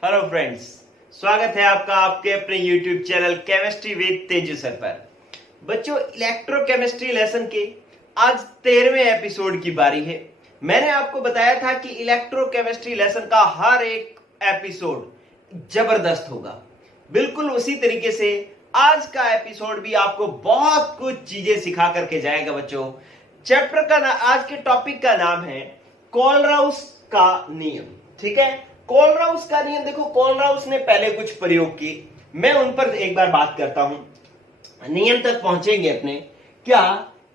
Hello friends, स्वागत है आपका आपके अपने YouTube channel chemistry with Teju sir पर। बच्चों, इलेक्ट्रोकेमिस्ट्री लेसन के आज 13वें एपिसोड की बारी है। मैंने आपको बताया था कि इलेक्ट्रोकेमिस्ट्री लेसन का हर एक एपिसोड जबरदस्त होगा। बिल्कुल उसी तरीके से आज का एपिसोड भी आपको बहुत कुछ चीजें सिखा करके जाएगा। बच्चों, चैप्टर का आज के टॉपिक का नाम है कोलराउस का नियम। ठीक है, कोलराउस का नियम। देखो, कोलराउस ने पहले कुछ प्रयोग किए, मैं उन पर एक बार बात करता हूं, नियम तक पहुंचेंगे अपने। क्या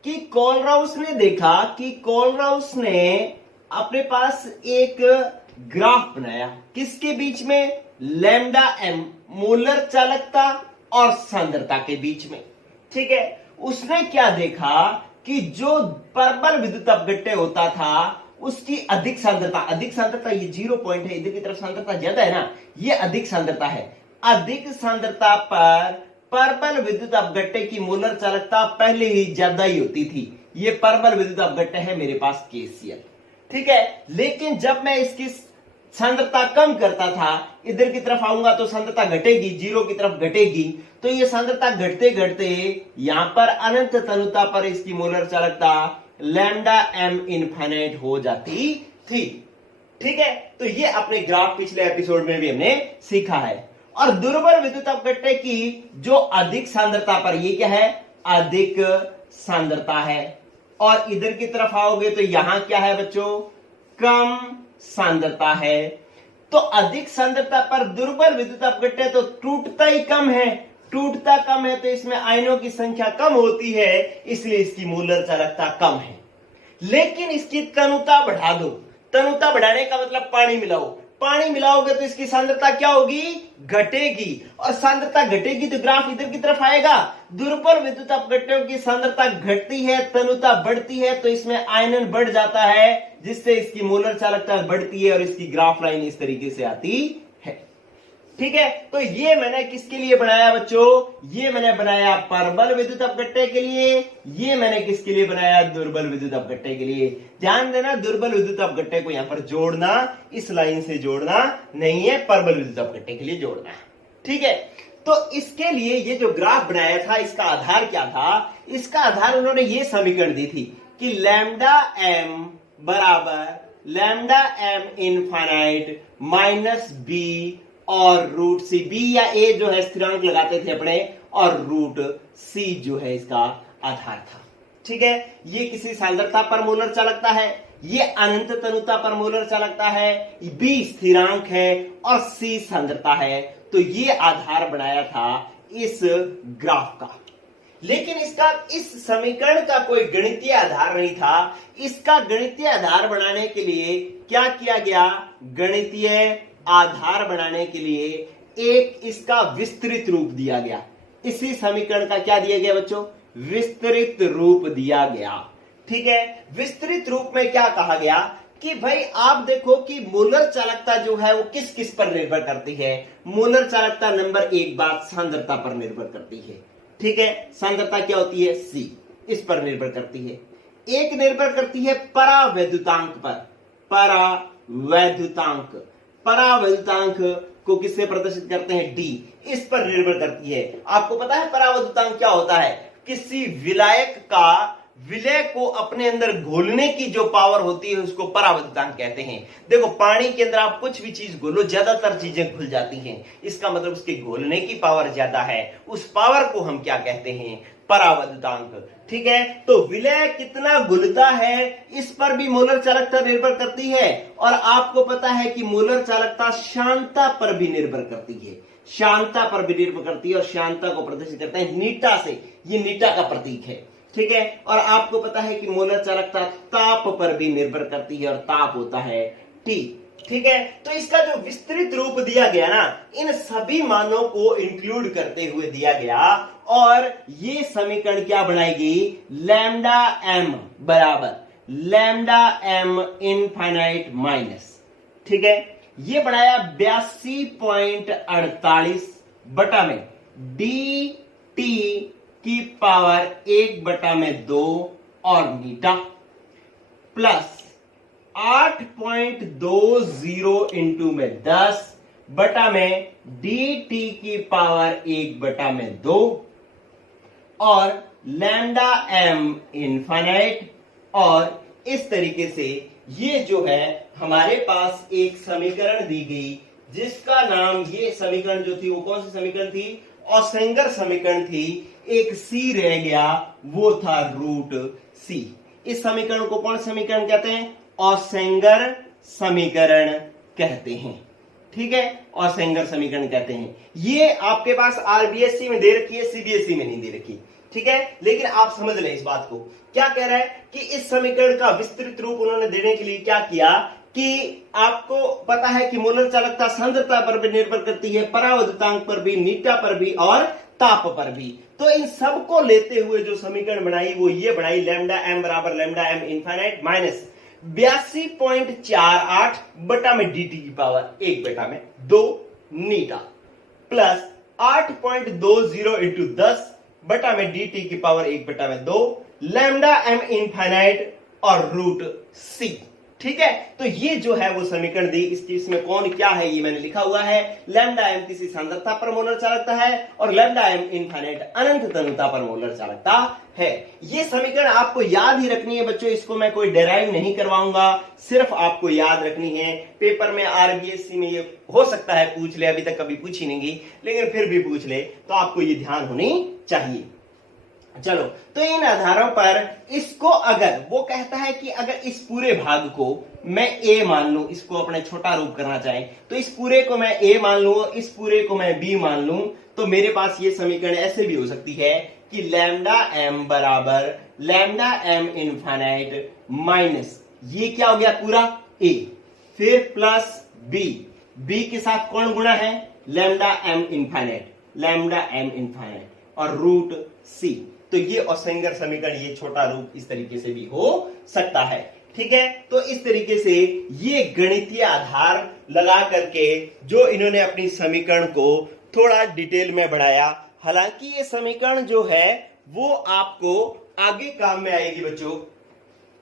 कि कोलराउस ने देखा कि कोलराउस ने अपने पास एक ग्राफ बनाया, किसके बीच में? लैम्डा एम, मोलर चालकता और सांद्रता के बीच में। ठीक है, उसने क्या देखा कि जो प्रबल विद्युत अपघट्य होता था उसकी अधिक सांद्रता ये 0 पॉइंट है, इधर की तरफ सांद्रता ज्यादा है ना, ये अधिक सांद्रता है। अधिक सांद्रता पर प्रबल विद्युत अपघट्य की मोलर चालकता पहले ही ज्यादा ही होती थी। ये प्रबल विद्युत अपघट्य है मेरे पास KCl। ठीक है, लेकिन जब मैं इसकी सांद्रता कम करता था, इधर की तरफ आऊंगा तो सांद्रता घटेगी, 0 की तरफ घटेगी, तो ये सांद्रता घटते घटते यहां पर अनंत तनुता पर इसकी मोलर चालकता लैम्डा एम इनफाइनाइट हो जाती थी। ठीक है, तो ये अपने ग्राफ पिछले एपिसोड में भी हमने सीखा है। और दुर्बल विद्युत अपघट्य की जो अधिक सांद्रता पर, ये क्या है? अधिक सांद्रता है। और इधर की तरफ आओगे तो यहां क्या है बच्चों? कम सांद्रता है। तो अधिक सांद्रता पर दुर्बल विद्युत अपघट्य तो टूटता ही कम है, टूटता कम है तो इसमें आयनों की संख्या कम होती है, इसलिए इसकी मोलर चालकता कम है। लेकिन इसकी तनुता बढ़ा दो। तनुता बढ़ाने का मतलब पानी मिलाओ, पानी मिलाओगे तो इसकी सांद्रता क्या होगी? घटेगी। और सांद्रता घटेगी तो ग्राफ इधर की तरफ आएगा। दुर्बल विद्युत अपघट्यों की सांद्रता घटती है, तनुता बढ़ती है, तो इसमें आयनन बढ़ जाता है, जिससे इसकी मोलर चालकता बढ़ती है और इसकी ग्राफ लाइन इस तरीके से आती है। ठीक है, तो ये मैंने किसके लिए बनाया बच्चों? ये मैंने बनाया प्रबल विद्युत अपघट्य के लिए, ये मैंने किसके लिए बनाया? दुर्बल विद्युत अपघट्य के लिए। ध्यान देना, दुर्बल विद्युत अपघट्य को यहां पर जोड़ना, इस लाइन से जोड़ना नहीं है, प्रबल विद्युत अपघट्य के लिए जोड़ना। ठीक है, तो इसके लिए ये जो ग्राफ बनाया था, इसका आधार क्या था? इसका आधार उन्होंने ये समीकरण दी थी कि लैम्डा एम बराबर lambda M infinite minus B और रूट सी। बी या ए जो है स्थिरांक लगाते थे अपने, और रूट सी जो है इसका आधार था। ठीक है, ये किसी सांद्रता पर मोलर चालकता है, ये अनंत तनुता पर मोलर चालकता है, बी स्थिरांक है और सी सांद्रता है। तो ये आधार बनाया था इस ग्राफ का। लेकिन इसका, इस समीकरण का कोई गणितीय आधार नहीं था। इसका गणितीय आधार बनाने के लिए क्या किया गया? गणितीय आधार बनाने के लिए एक इसका विस्तृत रूप दिया गया। इसी समीकरण का क्या दिया गया बच्चों? विस्तृत रूप दिया गया। ठीक है, विस्तृत रूप में क्या कहा गया कि भाई आप देखो कि मोलर चालकता जो है वो किस किस पर निर्भर करती है? मोलर चालकता नंबर 1 बात सांद्रता पर निर्भर करती है। ठीक है, सांद्रता क्या होती है? C, इस पर निर्भर करती है। एक निर्भर करती है परावैद्युतांक पर। परावैद्युतांक, परावैद्युतांक को किससे प्रदर्शित करते हैं? D, इस पर निर्भर करती है। आपको पता है परावैद्युतांक क्या होता है? किसी विलायक का विलय को अपने अंदर घोलने की जो पावर होती है उसको परावैद्युतांक कहते हैं। देखो, पानी के अंदर आप कुछ भी चीज घोलो, ज्यादातर चीजें घुल जाती हैं, इसका मतलब उसके घोलने की पावर ज्यादा है। उस पावर को हम क्या कहते हैं? परावैद्युतांक। ठीक है, तो विलय कितना घुलता है इस पर भी मोलर चालकता निर्भर करती है। और आपको पता है कि मोलर चालकता शांतता पर भी निर्भर करती है। शांतता पर भी निर्भर करती है और शांतता को प्रदर्शित करते हैं नीटा से। ये नीटा का प्रतीक है। ठीक है, और आपको पता है कि मोलर चालकता ताप पर भी निर्भर करती है और ताप होता है T। ठीक है, तो इसका जो विस्तृत रूप दिया गया ना, इन सभी मानों को इंक्लूड करते हुए दिया गया। और ये समीकरण क्या बनाएगी? लैम्डा एम बराबर लैम्डा एम इनफाइनाइट माइनस। ठीक है, ये बनाया 82.48 बटा में डी टी की पावर 1/2 और मीटा प्लस 8.20 इंटू में 10 बटा में dt की पावर 1/2 और लैम्डा m इनफाइनाइट। और इस तरीके से ये जो है हमारे पास एक समीकरण दी गई, जिसका नाम, ये समीकरण जो थी वो कौन सी समीकरण थी? ऑसेंगर समीकरण थी। एक सी रह गया, वो था रूट सी। इस समीकरण को कौन समीकरण कहते हैं? ऑसेंगर समीकरण कहते हैं। ठीक है, ऑसेंगर समीकरण कहते हैं। ये आपके पास आरबीएससी में दे रखी है, सीबीएसई में नहीं दे रखी। ठीक है, लेकिन आप समझ लें इस बात को। क्या कह रहा है कि इस समीकरण का विस्तृत रूप उन्होंने देने के लिए क्या किया कि आपको पता है कि मोलर चालकता सांद्रता पर भी निर्भर करती है, परावर्तनांक पर भी, नीटा पर भी और ताप पर भी। तो इन सबको लेते हुए जो समीकरण बनाई वो ये बनाई, लैम्डा एम बराबर लैम्डा एम इनफाइनाइट माइनस 82.48 बटा में dt की पावर 1/2 नीटा प्लस 8.20 इंटू 10 बटा में dt की पावर 1/2 लैम्डा एम इनफाइनाइट और रूट सी। ठीक है, तो ये जो है वो समीकरण दी। इस चीज में कौन क्या है ये मैंने लिखा हुआ है। लैम्डा एम किसी सांद्रता पर मोलर चालकता है और लैम्डा एम इनफाइनाइट अनंत तन्यता पर मोलर चालकता है। ये समीकरण आपको याद ही रखनी है बच्चों, इसको मैं कोई डेराइव नहीं करवाऊंगा, सिर्फ आपको याद रखनी है। पेपर में आरबीएससी में ये हो सकता है पूछ ले, अभी तक कभी पूछी नहीं गई, लेकिन फिर भी पूछ ले तो आपको ये ध्यान होनी चाहिए। चलो, तो इन आधारों पर इसको, अगर वो कहता है कि अगर इस पूरे भाग को मैं a मान लूं, इसको अपने छोटा रूप करना चाहे तो इस पूरे को मैं a मान लूं, इस पूरे को मैं b मान लूं, तो मेरे पास ये समीकरण ऐसे भी हो सकती है कि लैम्डा m बराबर लैम्डा m इनफाइनाइट माइनस ये क्या हो गया पूरा a, फिर प्लस b के साथ कौन गुणा है? Lambda m infinite, lambda m infinite और रूट c। तो ये ऑसेंगर समीकरण, ये छोटा रूप इस तरीके से भी हो सकता है। ठीक है, तो इस तरीके से ये गणितीय आधार लगा करके जो इन्होंने अपनी समीकरण को थोड़ा डिटेल में बढ़ाया। हालांकि ये समीकरण जो है वो आपको आगे काम में आएगी बच्चों।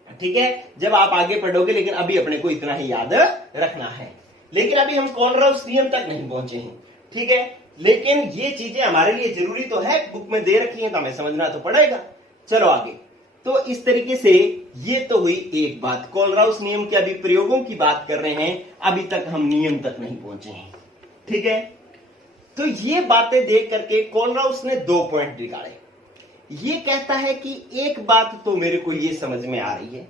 ठीक है, जब आप आगे पढ़ोगे, लेकिन अभी अपने को इतना ही याद रखना है। लेकिन अभी हम कॉलराउस नियम तक नहीं पहुंचे हैं। ठीक है, लेकिन ये चीजें हमारे लिए जरूरी तो है, बुक में दे रखी है तो हमें समझना तो पड़ेगा। चलो आगे। तो इस तरीके से ये तो हुई एक बात, कॉलराउस नियम के अभी प्रयोगों की बात कर रहे हैं, अभी तक हम नियम तक नहीं पहुंचे हैं। ठीक है, तो ये बातें देख करके कॉलराउस ने 2 पॉइंट निकाले। ये कहता है कि एक बात तो मेरे को ये समझ में आ रही है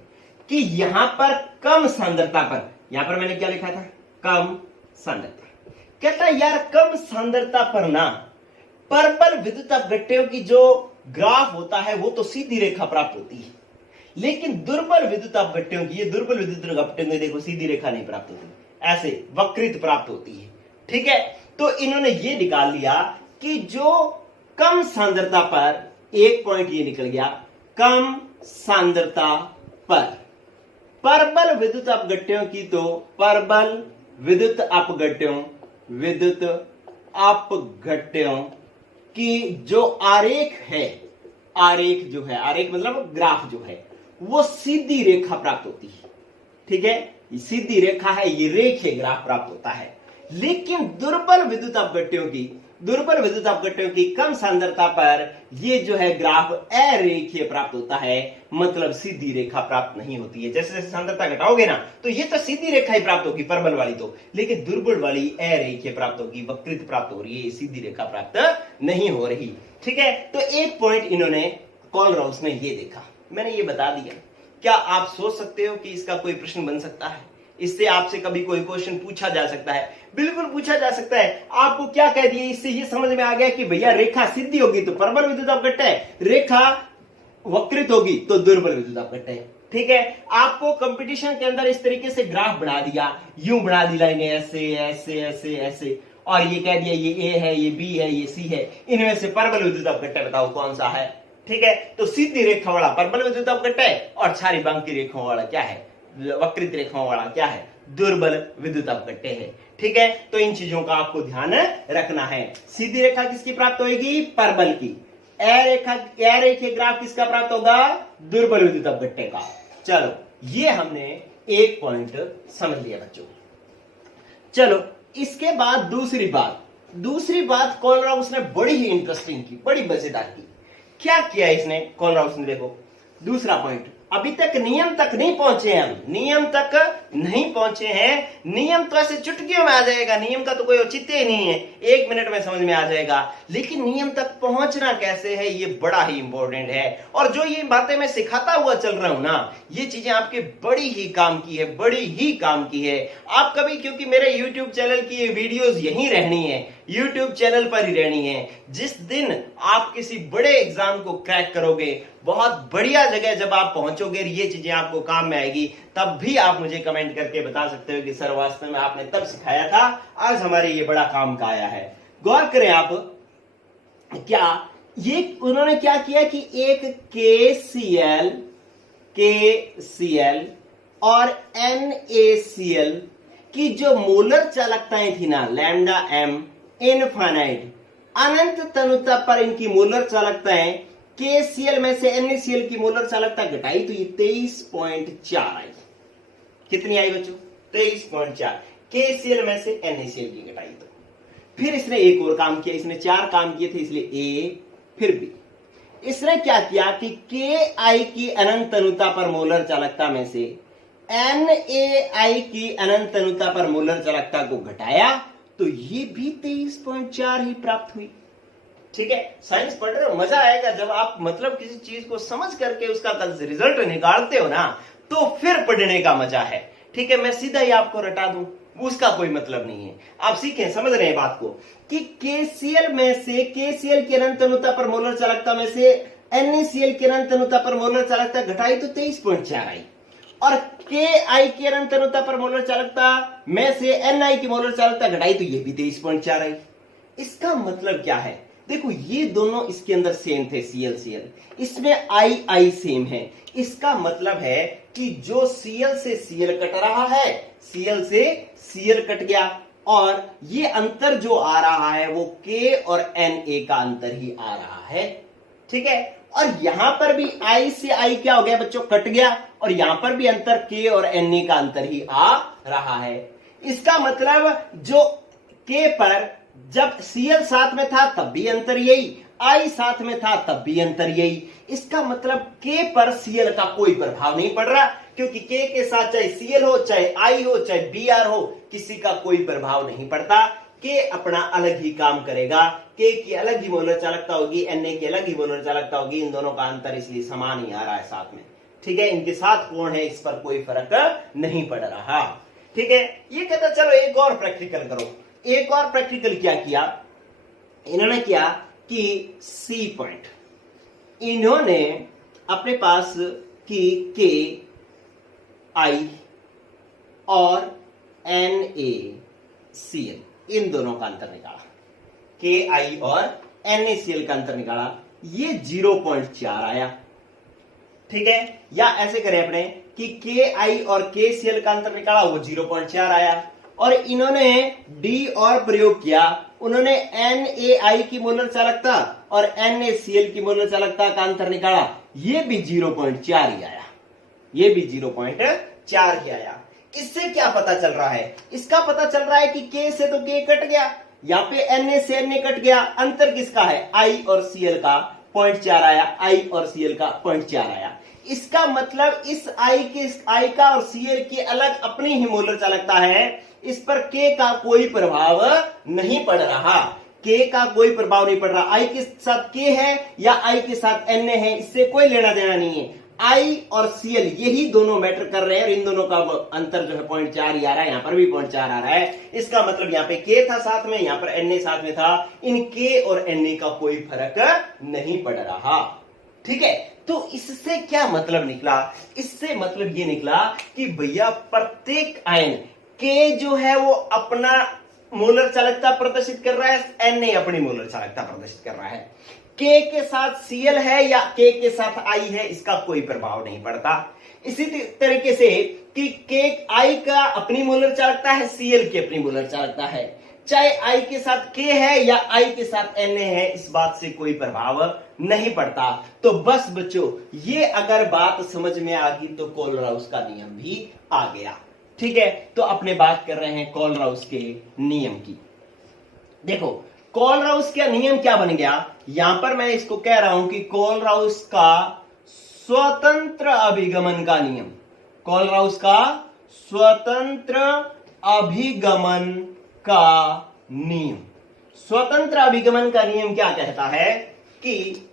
कि यहां पर कम सांद्रता पर, यहां पर मैंने क्या लिखा था? कम सांद्रता। कहता है यार कम सांद्रता पर ना परबल विद्युत अपघट्यों की जो ग्राफ होता है वो तो सीधी रेखा प्राप्त होती है, लेकिन दुर्बल विद्युत अपघट्यों की, ये दुर्बल विद्युत अपघट्यों की देखो सीधी रेखा नहीं प्राप्त होती, ऐसे वक्रित प्राप्त होती है। ठीक है, तो इन्होंने ये निकाल लिया कि जो कम सांद्रता पर, एक पॉइंट ये निकल गया, कम सांद्रता पर परबल विद्युत अपघट्यों की, तो परबल विद्युत अपघट्यों की जो आरेख है, आरेख जो है, आरेख मतलब ग्राफ जो है, वो सीधी रेखा प्राप्त होती है। ठीक है, ये सीधी रेखा है, ये रेखीय ग्राफ प्राप्त होता है। लेकिन दुर्बल विद्युत अपघट्यों की कम सांद्रता पर ये जो है ग्राफ अरेखीय प्राप्त होता है, मतलब सीधी रेखा प्राप्त नहीं होती है। जैसे जैसे सांद्रता घटाओगे ना तो ये तो सीधी रेखा ही प्राप्त होगी परबल वाली तो, लेकिन दुर्बल वाली अरेखीय प्राप्त होगी, वक्रित प्राप्त हो रही है, सीधी रेखा प्राप्त नहीं हो रही। ठीक है, तो एक पॉइंट इन्होंने कॉलराउस ने ये देखा, मैंने ये बता दिया। क्या आप सोच सकते हो कि इसका कोई प्रश्न बन सकता है? इससे आपसे कभी कोई क्वेश्चन पूछा जा सकता है? बिल्कुल पूछा जा सकता है। आपको क्या कह दिया, इससे ये समझ में आ गया कि भैया रेखा सीधी होगी तो परबल विद्युत अपघट्य है, रेखा वक्रित होगी तो दुर्बल विद्युत अपघट्य है। ठीक है, आपको कंपटीशन के अंदर इस तरीके से ग्राफ बना दिया, यूं बना दी लाइनें ऐसे ऐसे ऐसे ऐसे, और ये कह दिया ये ए है, ये बी है, ये सी है, इनमें से परबल विद्युत अपघट्य बताओ कौन सा है। ठीक है, तो सीधी रेखा वाला परबल विद्युत अपघट्य है और सारी बाकी रेखाओं वाला क्या है, वक्रित रेखाओं वाला क्या है, दुर्बल विद्युत अपघट्य है। ठीक है, तो इन चीजों का आपको ध्यान रखना है। सीधी रेखा किसकी प्राप्त होगी? परबल की। अरेखीय ग्राफ किसका प्राप्त होगा? दुर्बल विद्युत अपघट्य का। चलो, ये हमने एक पॉइंट समझ लिया बच्चों। चलो इसके बाद दूसरी बात कोलराउस ने बड़ी ही इंटरेस्टिंग की, बड़ी मजेदार की। क्या किया इसने कोलराउस ने, देखो दूसरा पॉइंट, अभी तक नियम तक नहीं पहुंचे हैं हम, नियम तक नहीं पहुंचे हैं। नियम तो ऐसे चुटकियों में आ जाएगा, नियम का तो कोई औचित्य ही नहीं है, 1 मिनट में समझ में आ जाएगा, लेकिन नियम तक पहुंचना कैसे है ये बड़ा ही इंपॉर्टेंट है। और जो ये बातें मैं सिखाता हुआ चल रहा हूं ना, ये चीजें आपके बड़ी ही काम की है, बड़ी ही काम की है। आप कभी, क्योंकि मेरे YouTube चैनल की ये वीडियोस यहीं रहनी है, YouTube चैनल पर ही रहनी है। जिस दिन आप किसी बड़े एग्जाम को क्रैक करोगे, बहुत बढ़िया जगह जब आप पहुंचोगे, ये चीजें आपको काम में आएगी, तब भी आप मुझे कमेंट करके बता सकते हो कि सर वास्तव में आपने तब सिखाया था, आज हमारे ये बड़ा काम का आया है। गौर करें आप, क्या ये उन्होंने क्या किया कि एक KCl और NaCl की जो मोलर चालकताएं थी ना, लैम्डा m इनफाइनाइट, अनंत तनुता पर इनकी मोलर चालकताएं, KCl में से NaCl की मोलर चालकता घटाई तो ये 23.4 आई। कितनी आई बच्चों? 23.4। KCl में से NaCl की घटाई तो फिर इसने एक और काम किया, इसने 4 काम किए थे, इसलिए A फिर B। इसने क्या किया कि Ki की अनंत तनुता पर मोलर चालकता में से NaI की अनंत तनुता पर मोलर चालकता को घटाया तो ये भी 23.4 ही प्राप्त हुई। ठीक है, साइंस पढ़ रहे हो, मजा आएगा जब आप मतलब किसी चीज को समझ करके उसका रिजल्ट निकालते हो ना, तो फिर पढ़ने का मजा है। ठीक है, मैं सीधा ही आपको रटा दूं, उसका कोई मतलब नहीं है। आप सीखें, समझ रहे हैं बात को, कि KCl में से, KCl की अनंत तनुता पर मोलर चालकता में से NaCl की अनंत तनुता पर मोलर चालकता घटाई तो 23.4 आई, और Ki की अनंत तनुता पर मोलर चालकता में से Ni की मोलर चालकता घटाई तो ये भी 23.4 आई। इसका मतलब क्या है? देखो, ये दोनों इसके अंदर सेम थे, Cl, इसमें I सेम है। इसका मतलब है कि जो Cl से Cl कट रहा है, Cl से Cl कट गया, और ये अंतर जो आ रहा है वो K और Na का अंतर ही आ रहा है। ठीक है, और यहां पर भी I से I क्या हो गया बच्चों? कट गया, और यहां पर भी अंतर K और Na का अंतर ही आ रहा है। इसका मतलब जो K पर जब Cl साथ में था तब भी अंतर यही, I साथ में था तब भी अंतर यही। इसका मतलब K पर Cl का कोई प्रभाव नहीं पड़ रहा, क्योंकि K के साथ चाहे Cl हो, चाहे I हो, चाहे Br हो, किसी का कोई प्रभाव नहीं पड़ता। K अपना अलग ही काम करेगा, K की अलग ही मोलर चालकता होगी, Na की अलग ही मोलर चालकता होगी, इन दोनों का अंतर इसलिए समान ही आ रहा है साथ में। ठीक है, इनके साथ कौन है इस पर कोई फर्क नहीं पड़ रहा। ठीक है, ये कहता चलो एक और प्रैक्टिकल करो। एक और प्रैक्टिकल क्या किया इन्होंने? किया कि C पॉइंट इन्होंने अपने पास कि KI और NaCl इन दोनों का अंतर निकाला, KI और NaCl का अंतर निकाला, ये 0.4 आया। ठीक है, या ऐसे करें अपने कि KI और KCl का अंतर निकाला, वो 0.4 आया, और इन्होंने D और प्रयोग किया, उन्होंने NaI की मोलर चालकता और NaCl की मोलर चालकता का अंतर निकाला, ये भी 0.4 ही आया, ये भी 0.4 ही आया। इससे क्या पता चल रहा है? इसका पता चल रहा है कि K से तो K कट गया, यहां पे Na से Na कट गया, अंतर किसका है? I और Cl का 0.4 आया, I और Cl का 0.4 आया। इसका मतलब इस I का और Cl की अलग अपनी ही मोलर चालकता है, इस पर K का कोई प्रभाव नहीं पड़ रहा, K का कोई प्रभाव नहीं पड़ रहा। I के साथ K है या I के साथ Na है, इससे कोई लेना देना नहीं है। I और Cl यही दोनों मैटर कर रहे हैं, और इन दोनों का अंतर जो है 0.4 ही आ रहा है, यहां पर भी 0.4 आ रहा है। इसका मतलब यहाँ पे K था साथ में, यहां पर Na साथ में था, इन K और Na का कोई फर्क नहीं पड़ रहा। ठीक है, तो इससे क्या मतलब निकला? इससे मतलब ये निकला कि भैया प्रत्येक आयन K जो है वो अपना मोलर चालकता प्रदर्शित कर रहा है, Na अपनी मोलर चालकता प्रदर्शित कर रहा है। K के साथ Cl है या K के साथ I है, इसका कोई प्रभाव नहीं पड़ता। इसी तरीके से कि I का अपनी मोलर चालकता है, Cl की अपनी मोलर चालकता है, चाहे I के साथ K है या I के साथ Na है, इस बात से कोई प्रभाव नहीं पड़ता। तो बस बच्चों, ये अगर बात समझ में आ गई तो कोलराउस का नियम भी आ गया। ठीक है, तो अपने बात कर रहे हैं कोलराउस के नियम की। देखो कोलराउस का नियम क्या बन गया, यहां पर मैं इसको कह रहा हूं कि कोलराउस का स्वतंत्र अभिगमन का नियम, कोलराउस का स्वतंत्र अभिगमन का नियम। स्वतंत्र अभिगमन का नियम क्या कहता है कि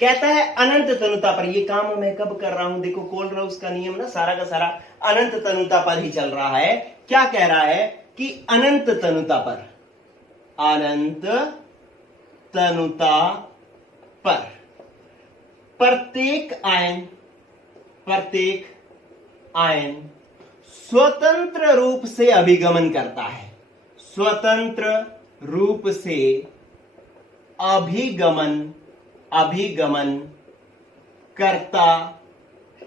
कहता है अनंत तनुता पर, ये काम मैं कब कर रहा हूं, देखो कोलराउस का नियम ना सारा का सारा अनंत तनुता पर ही चल रहा है। क्या कह रहा है कि अनंत तनुता पर, अनंत तनुता पर प्रत्येक आयन स्वतंत्र रूप से अभिगमन करता है, स्वतंत्र रूप से अभिगमन करता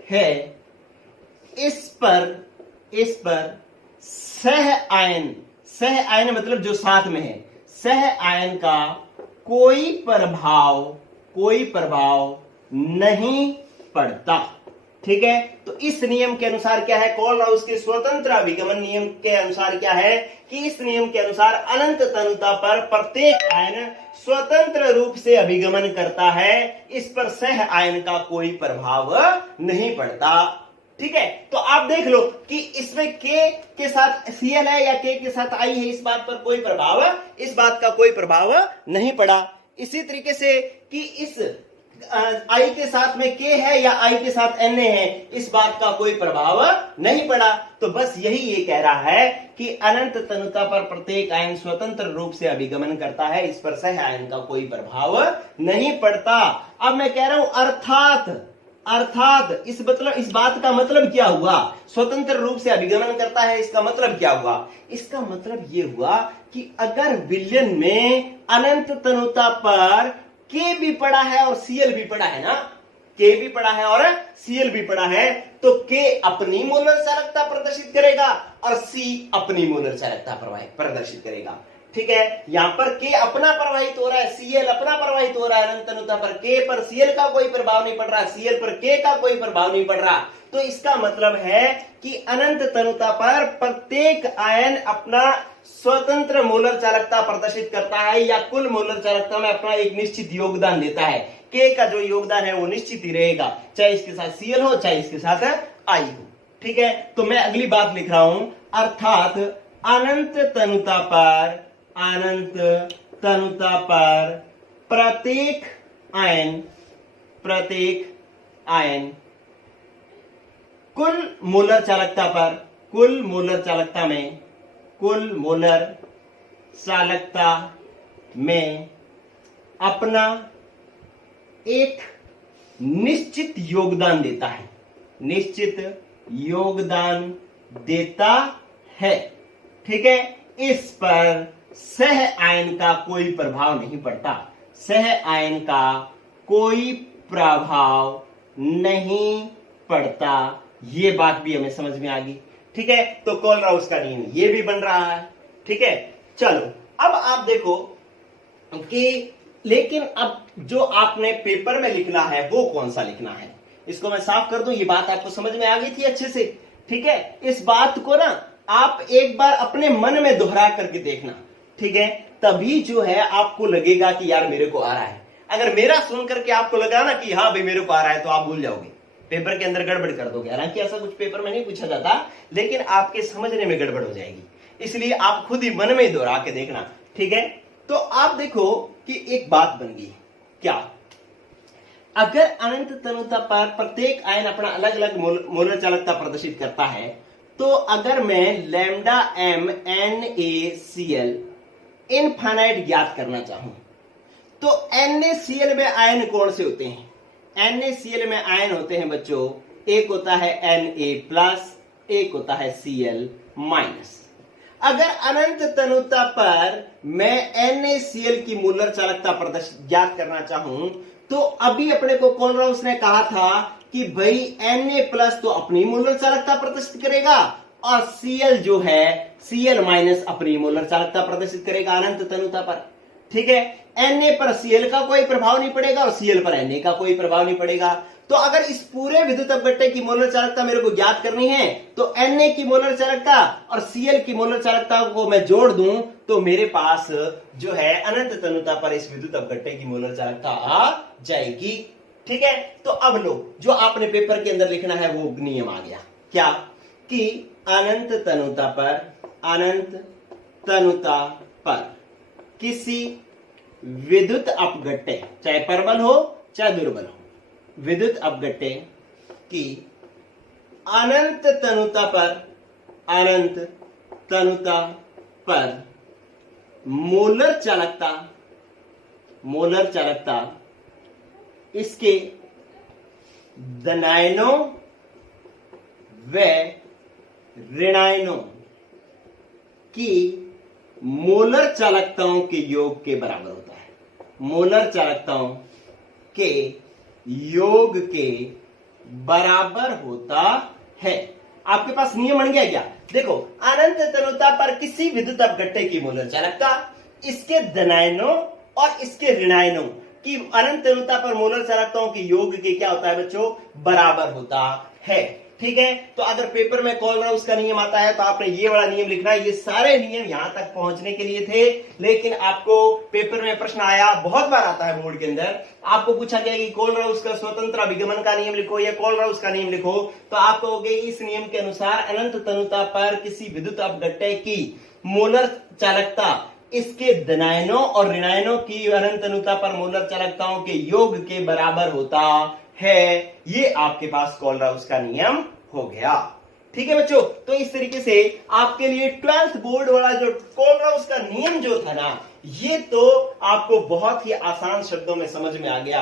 है। इस पर सह आयन मतलब जो साथ में है, सह आयन का कोई प्रभाव नहीं पड़ता। ठीक है, तो इस नियम के अनुसार क्या है, कोलराउस के स्वतंत्र अभिगमन नियम के अनुसार क्या है कि इस नियम के अनुसार अनंत तनुता पर प्रत्येक आयन स्वतंत्र रूप से अभिगमन करता है, इस पर सह आयन का कोई प्रभाव नहीं पड़ता। ठीक है, तो आप देख लो कि इसमें के साथ Cl है या के साथ I है, इस बात पर कोई प्रभाव, इस बात का कोई प्रभाव नहीं पड़ा। इसी तरीके से कि इस I के साथ में K है या I के साथ Na है, इस बात का कोई प्रभाव नहीं पड़ा। तो बस यही ये कह रहा है कि अनंत तनुता पर प्रत्येक आयन स्वतंत्र रूप से अभिगमन करता है, इस पर सह आयन का कोई प्रभाव नहीं पड़ता। अब मैं कह रहा हूं अर्थात इस बात का मतलब क्या हुआ, स्वतंत्र रूप से अभिगमन करता है, इसका मतलब क्या हुआ, इसका मतलब ये हुआ कि अगर विलयन में अनंत तनुता पर के भी पड़ा है और Cl भी पड़ा है ना, के भी पड़ा है और Cl भी पड़ा है, तो के अपनी मोलर चालकता प्रदर्शित करेगा और C अपनी मोलर चालकता प्रदर्शित करेगा। ठीक है, यहां पर के अपना प्रवाहित हो रहा है, Cl अपना प्रवाहित हो रहा है अनंत तनुता पर, के पर Cl का कोई प्रभाव नहीं पड़ रहा, Cl पर के का कोई प्रभाव नहीं पड़ रहा। तो इसका मतलब है कि अनंत तनुता पर प्रत्येक आयन अपना स्वतंत्र मोलर चालकता प्रदर्शित करता है या कुल मोलर चालकता में अपना एक निश्चित योगदान देता है। के का जो योगदान है वो निश्चित ही रहेगा, चाहे इसके साथ Cl हो चाहे इसके साथ I हो। ठीक है, तो मैं अगली बात लिख रहा हूं, अर्थात अनंत तनुता पर प्रत्येक आयन कुल मोलर चालकता में अपना एक निश्चित योगदान देता है। ठीक है, इस पर सह आयन का कोई प्रभाव नहीं पड़ता, सह आयन का कोई प्रभाव नहीं पड़ता। ये बात भी हमें समझ में आ गई। ठीक है, तो कोलराउस का नियम ये भी बन रहा है। ठीक है, चलो अब आप देखो कि लेकिन अब जो आपने पेपर में लिखना है वो कौन सा लिखना है, इसको मैं साफ कर दूं। ये बात आपको समझ में आ गई थी अच्छे से। ठीक है, इस बात को ना आप एक बार अपने मन में दोहरा करके देखना। ठीक है, तभी जो है आपको लगेगा कि यार मेरे को आ रहा है। अगर मेरा सुन करके आपको लगा ना कि हाँ भाई मेरे को आ रहा है, तो आप भूल जाओगे, पेपर के अंदर गड़बड़ कर दोगे। हालांकि ऐसा कुछ पेपर में नहीं पूछा जाता, लेकिन आपके समझने में गड़बड़ हो जाएगी, इसलिए आप खुद ही मन में दोहरा के देखना। ठीक है, तो आप देखो कि एक बात बन गई, क्या अगर अनंत तनुता पर प्रत्येक आयन अपना अलग अलग मोलर चालकता प्रदर्शित करता है, तो अगर मैं लैम्डा m NaCl इनफाइनाइट ज्ञात करना चाहूं, तो NaCl में आयन कौन से होते हैं? NaCl में आयन होते हैं बच्चों, एक होता है Na+, एक होता है Cl-। अगर अनंत तनुता पर मैं NaCl की मोलर चालकता प्रदर्शित ज्ञात करना चाहूं, तो अभी अपने को कोलराउस ने कहा था कि भाई Na+ तो अपनी मोलर चालकता प्रदर्शित करेगा और Cl जो है Cl- अपनी मोलर चालकता प्रदर्शित करेगा अनंत तनुता पर। ठीक है, Na पर Cl का कोई प्रभाव नहीं पड़ेगा और Cl पर Na का कोई प्रभाव नहीं पड़ेगा। तो अगर इस पूरे विद्युत अपघट्य की मोलर चालकता मेरे को ज्ञात करनी है तो Na की मोलर चालकता और Cl की मोलर चालकता को मैं जोड़ दूं तो मेरे पास जो है अनंत तनुता पर इस विद्युत अपघट्य की मोलर चालकता आ जाएगी। ठीक है, तो अब लो जो आपने पेपर के अंदर लिखना है वो नियम आ गया, क्या कि अनंत तनुता पर किसी विद्युत अपघट्य चाहे प्रबल हो चाहे दुर्बल हो, विद्युत अपघट्य की अनंत तनुता पर मोलर चालकता इसके धनायनों व ऋणायनों की मोलर चालकताओं के योग के बराबर होता है। मोलर चालकताओं के योग के बराबर होता है। आपके पास नियम बन गया क्या? देखो, अनंत तनुता पर किसी विद्युत अपघट्य की मोलर चालकता इसके धनायनों और इसके ऋणायनों की अनंत तनुता पर मोलर चालकताओं के योग के क्या होता है बच्चों? बराबर होता है। ठीक है, तो अगर पेपर में कोलराउस का नियम आता है तो आपने ये वाला नियम लिखना है। ये सारे नियम यहां तक पहुंचने के लिए थे, लेकिन आपको पेपर में प्रश्न आया, बहुत बार आता है बोर्ड के अंदर, आपको पूछा गया कि कोलराउस का स्वतंत्र अभिगमन का नियम लिखो या कोलराउस का नियम लिखो, तो आप कहोगे इस नियम के अनुसार अनंत तनुता पर किसी विद्युत अपघट्य की मोलर चालकता इसके धनायनों और ऋणायनों की अनंत तनुता पर मोलर चालकताओं के योग के बराबर होता है। ये आपके पास कोलराउस का नियम हो गया। ठीक है बच्चों, तो इस तरीके से आपके लिए 12th बोर्ड वाला जो कोलराउस का नियम जो था ना, ये तो आपको बहुत ही आसान शब्दों में समझ में आ गया।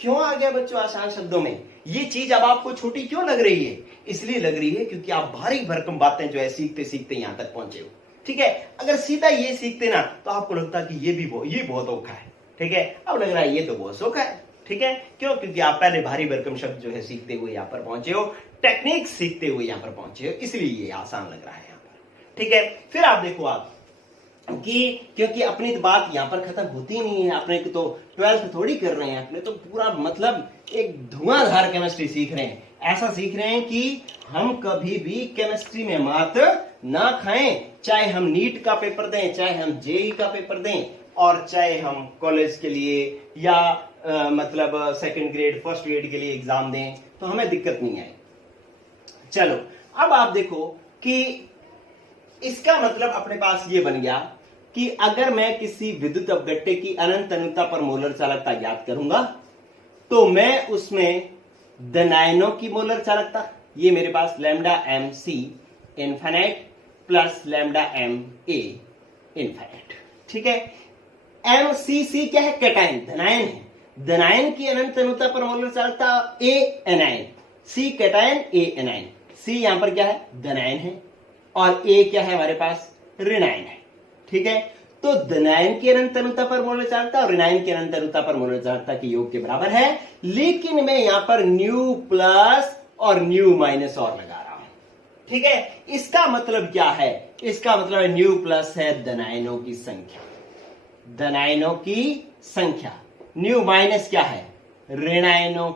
क्यों आ गया बच्चों आसान शब्दों में? ये चीज अब आपको छोटी क्यों लग रही है? इसलिए लग रही है क्योंकि आप भारी भरकम बातें जो है सीखते सीखते यहां तक पहुंचे हो। ठीक है, अगर सीधा ये सीखते ना तो आपको लगता कि ये बहुत औखा है। ठीक है, अब लग रहा है ये तो बहुत सौखा है। ठीक है, क्यों? क्योंकि आप पहले भारी भरकम शब्द जो है सीखते हुए यहां पर पहुंचे हो, टेक्निक सीखते हुए यहां पर पहुंचे हो, इसलिए ये आसान लग रहा है यहां पर। ठीक है, फिर आप देखो आप कि क्योंकि अपनी तो बात यहां पर खत्म होती नहीं है, अपने तो 12th थोड़ी कर रहे हैं, अपने तो पूरा मतलब एक धुआंधार केमिस्ट्री सीख रहे हैं। ऐसा सीख रहे हैं कि हम कभी भी केमिस्ट्री में मात ना खाएं, चाहे हम नीट का पेपर दें, चाहे हम जेई का पेपर दें, और चाहे हम कॉलेज के लिए या मतलब सेकंड ग्रेड फर्स्ट ग्रेड के लिए एग्जाम दें, तो हमें दिक्कत नहीं आए। चलो, अब आप देखो कि इसका मतलब अपने पास ये बन गया कि अगर मैं किसी विद्युत अपघट्य की अनंत तनुता पर मोलर चालकता ज्ञात करूंगा तो मैं उसमें धनायनों की मोलर चालकता, ये मेरे पास lambda M C infinite plus lambda M A infinite. ठीक है, एम सी सी क्या है? कैटायन, धनायन है। धनायन की अनंत तनुता पर मोलर चालकता ए एनायन, सी कैटायन ए एनायन। सी यहां पर क्या है? धनायन है, और ए क्या है हमारे पास? ऋणायन है। ठीक है, तो धनायन की अनंत तनुता पर मोलर चालकता और ऋणायन की अनंत तनुता पर मोलर चालकता के योग के बराबर है, लेकिन मैं यहां पर न्यू प्लस और न्यू माइनस और लगा रहा हूं। ठीक है, इसका मतलब क्या है? इसका मतलब न्यू प्लस है धनायनों की संख्या, धनायनों की संख्या, न्यू माइनस क्या है? ऋणायनों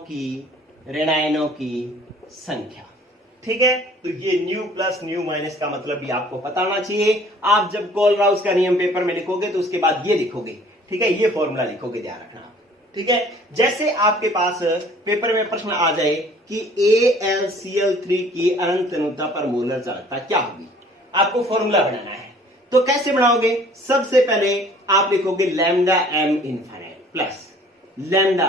की संख्या। ठीक है, तो ये न्यू प्लस न्यू माइनस का मतलब भी आपको पता होना चाहिए। आप जब कोलराउस का नियम पेपर में लिखोगे तो उसके बाद ये लिखोगे। ठीक है, ये फॉर्मूला लिखोगे, ध्यान रखना। ठीक है, जैसे आपके पास पेपर में प्रश्न आ जाए कि AlCl3 की अनंत तनुता पर मोलर चालकता क्या होगी, आपको फॉर्मूला बनाना है। तो कैसे बनाओगे? सबसे पहले आप लिखोगे lambda M infinite plus lambda,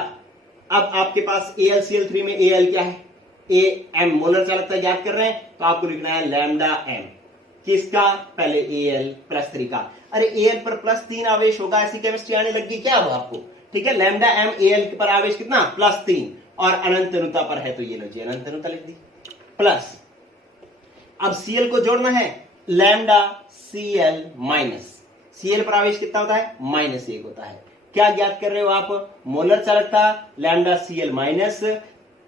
अब आपके पास AlCl3 में Al क्या है? एम मोलर चालकता याद कर रहे हैं, तो आपको लिखना है लैम्डा एम किसका? पहले Al प्लस 3 का। अरे Al पर प्लस 3 आवेश होगा, ऐसी केमिस्ट्री आने लगी क्या हो आपको? ठीक है, लैम्डा एम Al पर आवेश कितना? प्लस 3, और अनंत तनुता पर है तो ये लो जी अनंत तनुता लिख दी, प्लस अब Cl को जोड़ना है, लैम्डा Cl माइनस, Cl पर आवेश कितना होता है? -1 होता है। क्या ज्ञात कर रहे हो आप? मोलर चालकता लैम्डा Cl माइनस,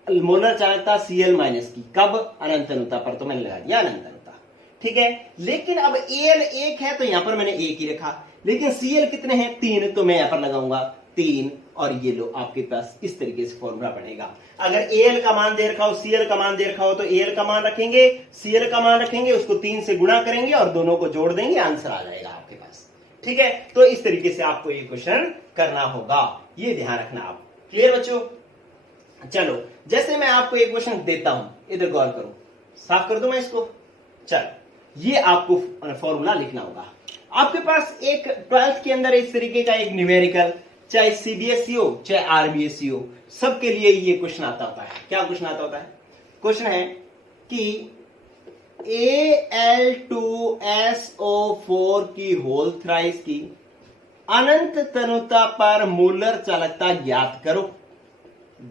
मोलर चालकता Cl माइनस की, कब? अनंत तनुता पर, तो मैंने लगा दिया अनंत तनुता। ठीक है। लेकिन अब Al 1 है तो यहां पर मैंने 1 ही रखा, लेकिन Cl कितने हैं 3, तो मैं यहां पर लगाऊंगा 3, और ये लो आपके पास इस तरीके से फॉर्मूला बनेगा। अगर Al का मान दे रखा हो, Cl का मान दे रखा हो, तो Al का मान रखेंगे, Cl का मान रखेंगे, उसको 3 से गुणा करेंगे और दोनों को जोड़ देंगे, आंसर आ जाएगा आपके पास। ठीक है, तो इस तरीके से आपको ये क्वेश्चन करना होगा, ये ध्यान रखना आप। क्लियर बच्चों? चलो, जैसे मैं आपको एक क्वेश्चन देता हूं, इधर गौर करो, साफ कर दूं मैं इसको। चल, ये आपको फॉर्मूला लिखना होगा। आपके पास एक 12th के अंदर इस तरीके का एक न्यूमेरिकल, चाहे सीबीएसई हो चाहे आरबीएसई हो, सबके लिए ये क्वेश्चन आता होता है। क्या क्वेश्चन आता होता है? क्वेश्चन है कि Al2SO4 की होल थ्राइस की अनंत तनुता पर मोलर चालकता ज्ञात करो।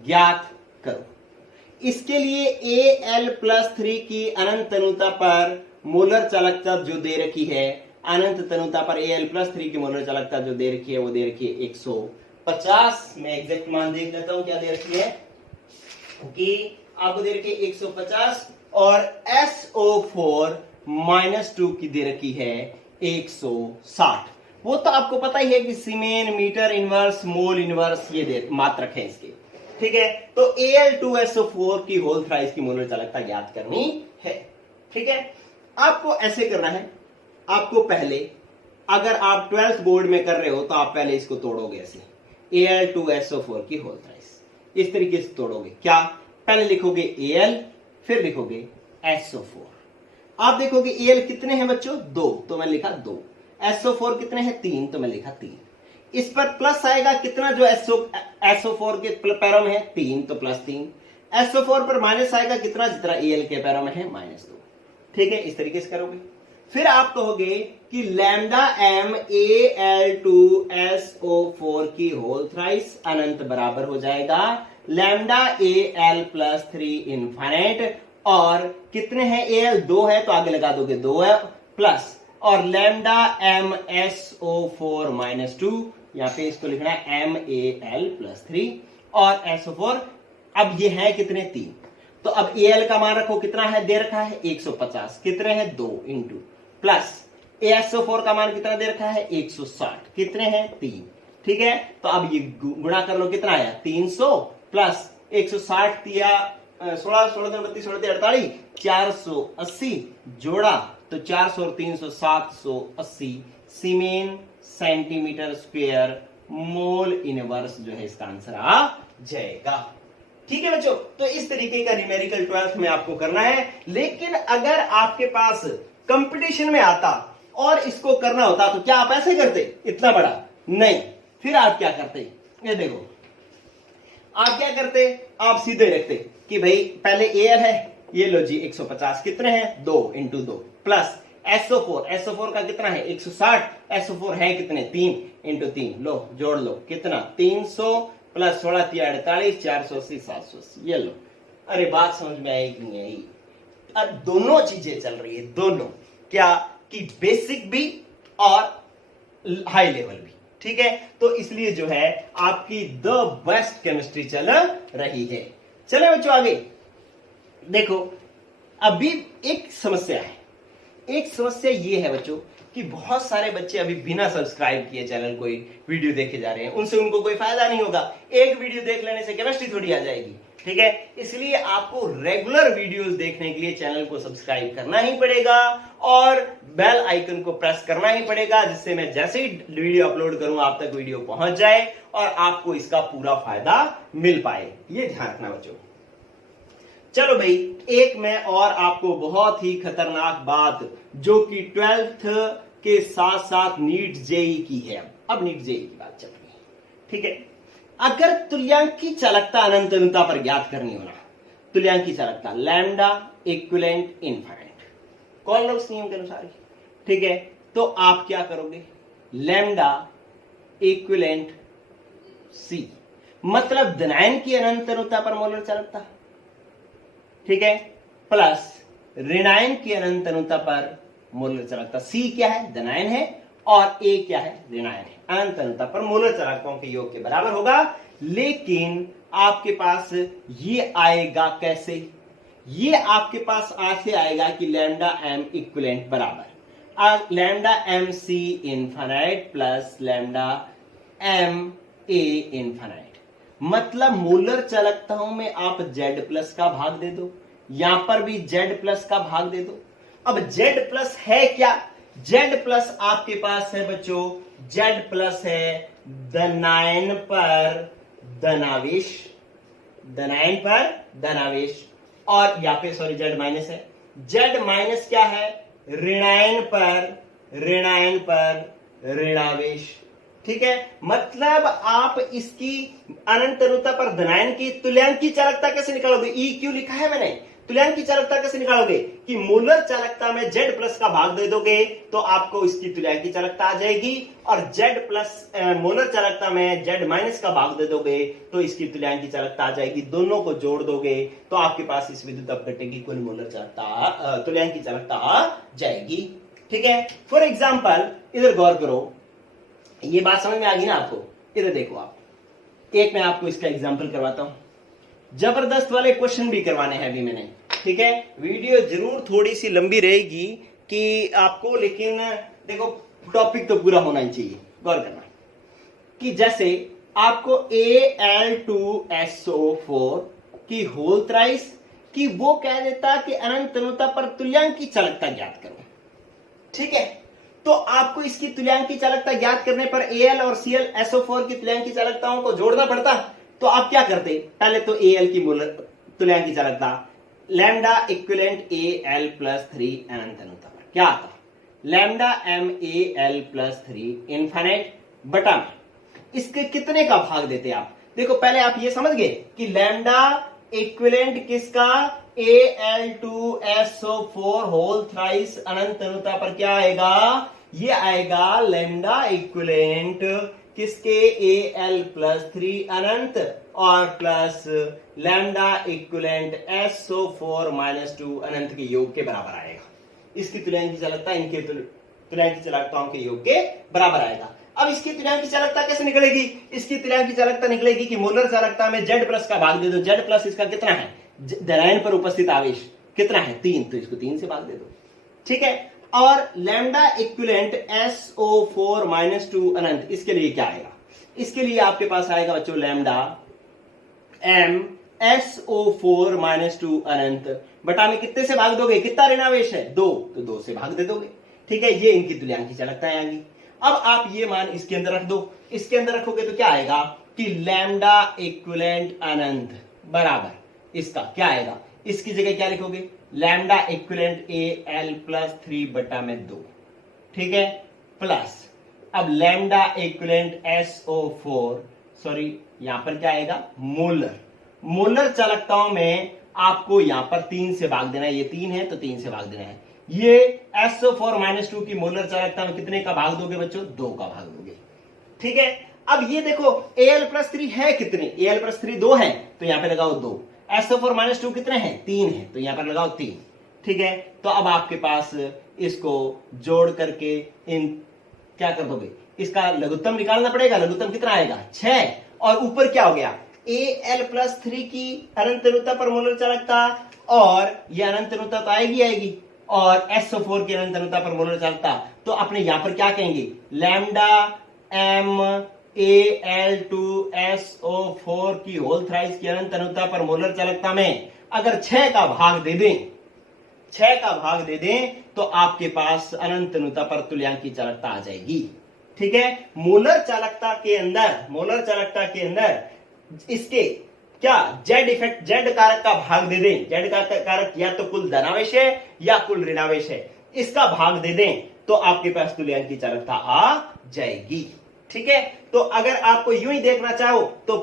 ज्ञात करो। इसके लिए Al+3 की अनंत तनुता पर मोलर चालकता जो दे रखी है, अनंत तनुता पर Al+3 की मोलर चालकता जो दे रखी है वो दे रखी है 150। मैं एग्जैक्ट मान देख लेता हूं क्या दे रखी है, कि आपको दे रखी है 150, और SO4-2 की दे रखी है 160। वो तो आपको पता ही है कि सीमेन, मीटर इनवर्स, मोल इनवर्स ये मात्रक है इसके। ठीक है, तो Al2SO4 की होल थ्राइस की मोलर चालकता ज्ञात करनी है। ठीक है, आपको ऐसे करना है। आपको पहले, अगर आप 12th बोर्ड में कर रहे हो तो आप पहले इसको तोड़ोगे ऐसे, Al2SO4 की होल थ्राइस इस तरीके से तोड़ोगे। क्या? पहले लिखोगे Al, फिर लिखोगे SO4। आप देखोगे Al कितने हैं बच्चों? 2, तो मैं लिखा 2। SO4 कितने हैं? 3, तो मैं लिखा 3। इस पर प्लस आएगा कितना जो SO4 के पैरों में है? 3, तो +3। SO4 पर माइनस आएगा कितना? जितना Al के पैरों में है, -2। ठीक है, इस तरीके से करोगे। फिर आप कहोगे कि लैम्डा m Al2SO4 की होल थ्राइस अनंत बराबर हो जाएगा लैम्डा Al+3 इनफाइनाइट, और कितने हैं Al? 2 है, तो आगे लगा दोगे 2 है प्लस, और लैम्डा m SO4-2, यहां पे इसको लिखना है MAL+3, और SO4 अब ये है कितने? 3। तो अब Al का मान रखो, कितना है? दे रखा है 150, कितने हैं? 2 इंटू, प्लस SO4 का मान कितना दे रखा है? 160, कितने हैं? 3। ठीक है, तो अब ये गुणा कर लो, कितना आया? 300 प्लस 160 दिया 16, 16, 32, 48, 480 जोड़ा तो 400 और 300 780 सीमेन सेंटीमीटर स्क्वायर मोल इनवर्स जो है इसका आंसर आ जाएगा। ठीक है बच्चों, तो इस तरीके का न्यूमेरिकल 12th में आपको करना है। लेकिन अगर आपके पास कंपटीशन में आता और इसको करना होता तो क्या आप ऐसे करते? इतना बड़ा नहीं। फिर आप क्या करते? ये देखो, आप क्या करते? आप सीधे रखते कि भाई पहले Al है, ये लो जी 150, कितने हैं? 2 इंटू 2, प्लस SO4 का कितना है? 160। SO4 है कितने? 3 इंटू 3, लो जोड़ लो, कितना? 300 प्लस 16 48, 480 780, ये लो। अरे बात समझ में आई कि नहीं आई? अब दोनों चीजें चल रही है, दोनों। क्या? कि बेसिक भी और हाई लेवल भी। ठीक है, तो इसलिए जो है आपकी द बेस्ट केमिस्ट्री चल रही है। चले बच्चों आगे देखो, अभी एक समस्या है। एक समस्या ये है बच्चों कि बहुत सारे बच्चे अभी बिना सब्सक्राइब किए चैनल कोई वीडियो देखे जा रहे हैं, उनसे उनको कोई फायदा नहीं होगा। एक वीडियो देख लेने से केमिस्ट्री थोड़ी आ जाएगी। ठीक है, इसलिए आपको रेगुलर वीडियोस देखने के लिए चैनल को सब्सक्राइब करना ही पड़ेगा और बेल आइकन को प्रेस करना ही पड़ेगा, जिससे मैं जैसे ही वीडियो अपलोड करूं आप तक वीडियो पहुंच जाए और आपको इसका पूरा फायदा मिल पाए। ये ध्यान रखना बच्चों। चलो भाई, एक मैं और आपको बहुत ही खतरनाक बात जो कि 12th के साथ साथ नीट जेई की है। अब नीट जेई की बात चल रही है। ठीक है, अगर तुल्यांकी चालकता अनंत अनंता पर ज्ञात करनी हो ना, तुल्यांकी चालकता लैम्डा इक्विवेलेंट इनफाइनाइट कॉलरॉक्स नियम के अनुसार ही। ठीक है, तो आप क्या करोगे? लैम्डा इक्विवेलेंट सी, मतलब धनायन की अनंत अनंता पर मोलर चालकता, ठीक है, प्लस ऋणायन की अनंत अनंता पर मोलर चालकता। सी क्या है? धनायन है, और ए क्या है? ऋणायन है। अनंत अनंता पर मोलर चालकताओं के योग के बराबर होगा। लेकिन आपके पास ये आएगा कैसे? ये आपके पास ऐसे आएगा कि लैम्डा एम इक्विवेलेंट बराबर lambda M C infinite plus lambda M A infinite. मतलब मोलर चालकताओं में आप Z प्लस का भाग दे दो, यहां पर भी Z प्लस का भाग दे दो। अब Z प्लस है क्या? Z प्लस आपके पास है बच्चों, Z प्लस है धनायन पर धनावेश, धनायन पर धनावेश, और यहाँ पे सॉरी Z माइनस है। Z माइनस क्या है? ऋणायन पर ऋणावेश। ठीक है, मतलब आप इसकी अनंत अनुता पर धनायन की तुल्यांक की चालकता कैसे निकालोगे? ई क्यों लिखा है मैंने? तुल्यांक की चालकता कैसे निकालोगे कि मोलर चालकता में Z प्लस का भाग दे दोगे तो आपको इसकी तुल्यांक की चालकता आ जाएगी, और Z प्लस मोलर चालकता में Z माइनस का भाग दे दोगे तो इसकी तुल्यांक की चालकता आ जाएगी। दोनों को जोड़ दोगे तो आपके पास इस विद्युत अपघट्य की कुल मोलर चालकता तुल्यांक की चालकता आ जाएगी। ठीक है, फॉर एग्जाम्पल इधर गौर करो, ये बात समझ में आ गई ना आपको? इधर देखो आप, एक मैं आपको इसका एग्जाम्पल करवाता हूं, जबरदस्त वाले क्वेश्चन भी करवाने हैं अभी मैंने। ठीक है, वीडियो जरूर थोड़ी सी लंबी रहेगी कि आपको, लेकिन देखो टॉपिक तो पूरा होना ही चाहिए। गौर करना कि जैसे आपको Al2SO4 की होल थ्राइस कि वो कह देता कि अनंत अनुता पर तुल्यांक की चालकता ज्ञात करो। ठीक है, तो आपको इसकी तुल्यांक की चालकता ज्ञात करने पर Al और ClSO4 की तुल्यांक की चालकताओं को जोड़ना पड़ता। तो आप क्या करते? पहले तो Al की मोलर तुल्यांक की चालकता लैम्डा इक्विवेलेंट Al प्लस 3 अनंत अनुता पर क्या आता? Lambda M Al plus 3 infinite बटा में इसके कितने का भाग देते आप? देखो पहले आप ये समझ गए कि लैम्डा इक्विवेलेंट किसका? Al2SO4 होल थ्राइस अनंत अनुता पर क्या आएगा? ये आएगा लैम्डा इक्विवेलेंट किसके? Al प्लस 3 अनंत और plus lambda equivalent SO4 minus 2 अनंत के योग के बराबर आएगा। इसकी तुल्यांक की चालकता इनके तुल्यांक की चालकताओं के योग के बराबर आएगा। अब इसकी तुल्यांक की चालकता कैसे निकलेगी? इसकी तुल्यांक की चालकता निकलेगी कि मोलर चालकता में Z प्लस का भाग दे दो। Z प्लस इसका कितना है? धनायन पर उपस्थित आवेश कितना है? 3, तो इसको 3 से भाग दे दो। ठीक है, और लैम्डा इक्विवेलेंट SO4 माइनस 2 अनंत, इसके लिए क्या आएगा? इसके लिए आपके पास आएगा बच्चों लैम्डा एम SO4 माइनस 2 अनंत बटा में कितने से भाग दोगे? कितना ऋणावेश है? 2, तो 2 से भाग दे दोगे। ठीक है, ये इनकी तुल्यांक की चालकता आएगी। अब आप ये मान इसके अंदर रख दो, इसके अंदर रखोगे तो क्या आएगा कि लैम्डा इक्विवेलेंट अनंत बराबर इसका क्या आएगा? इसकी जगह क्या लिखोगे? लैम्डा इक्विवेलेंट Al प्लस 3 बटा में 2। ठीक है, प्लस अब लैम्डा इक्विवेलेंट SO4 सॉरी यहां पर क्या आएगा? मोलर चालकताओं में आपको यहां पर 3 से भाग देना है। ये 3 है तो 3 से भाग देना है। ये SO4 माइनस 2 की मोलर चालकता में कितने का भाग दोगे बच्चों? 2 का भाग दोगे। ठीक है, अब ये देखो Al प्लस 3 है कितने? Al प्लस 3 2 है तो यहां पे लगाओ 2। SO4 माइनस 2 कितने हैं? 3 है तो यहां पर लगाओ 3। ठीक है, तो अब आपके पास इसको जोड़ करके इन क्या कर दोगे? इसका लघुत्तम निकालना पड़ेगा। लघुत्तम कितना आएगा? 6, और ऊपर क्या हो गया? Al प्लस 3 की अनंत अनुता पर मोलर चालकता, और ये अनंत अनुता तो आएगी, और SO4 की अनंत अनुता पर मोलर चालकता। तो अपने यहां पर क्या कहेंगे? लैम्डा एम Al2SO4 की होल थ्राइस की अनंत अनुता पर मोलर चालकता में अगर 6 का भाग दे दें तो आपके पास अनंत अनुता पर तुल्यांक की चालकता आ जाएगी। ठीक है, मोलर चालकता के अंदर इसके क्या Z इफेक्ट, Z कारक का भाग दे दें। Z कारक या तो कुल धनावेश है या कुल ऋणावेश है, इसका भाग दे दें तो आपके पास तुल्यांक की चालकता आ जाएगी। ठीक है, तो अगर आपको यूं ही देखना चाहो तो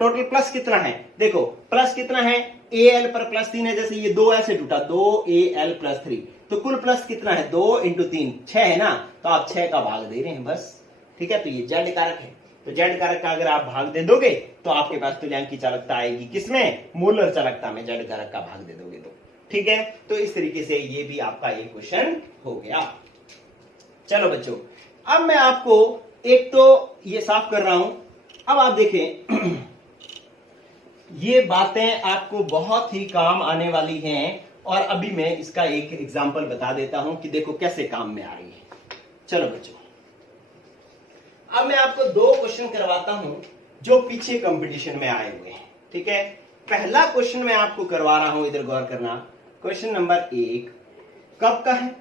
टोटल प्लस कितना है? देखो प्लस कितना है? Al पर प्लस 3 है, जैसे ये 2 ऐसे टूटा, 2Al प्लस 3, तो कुल प्लस कितना है? 2 इंटू 3 6 है ना, तो आप 6 का भाग दे रहे हैं बस। ठीक है, तो ये Z कारक है, तो Z कारक का अगर आप भाग दे दोगे तो आपके पास तुल्यांक की चालकता आएगी। किसमें? मोलर चालकता में Z कारक का भाग दे दोगे तो। ठीक है, तो इस तरीके से ये भी आपका एक क्वेश्चन हो गया। चलो बच्चों, अब मैं आपको एक तो ये साफ कर रहा हूं। अब आप देखें ये बातें आपको बहुत ही काम आने वाली हैं और अभी मैं इसका एक एग्जांपल बता देता हूं कि देखो कैसे काम में आ रही है। चलो बच्चों, अब मैं आपको दो क्वेश्चन करवाता हूं जो पीछे कंपटीशन में आए हुए हैं। ठीक है, पहला क्वेश्चन मैं आपको करवा रहा हूं, इधर गौर करना। क्वेश्चन नंबर 1 कब का है?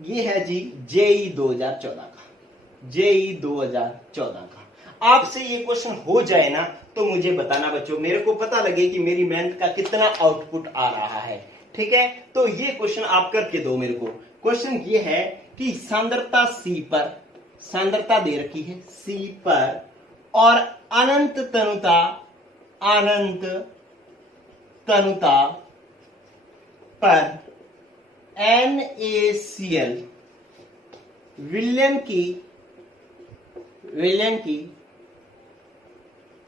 ये है जी जेई 2014 का। जेई 2014 का आपसे ये क्वेश्चन हो जाए ना तो मुझे बताना बच्चों, मेरे को पता लगे कि मेरी मेहनत का कितना आउटपुट आ रहा है। ठीक है, तो ये क्वेश्चन आप करके दो मेरे को। क्वेश्चन ये है कि सांद्रता C पर, सांद्रता दे रखी है C पर और अनंत तनुता, अनंत तनुता पर NaCl विलयन की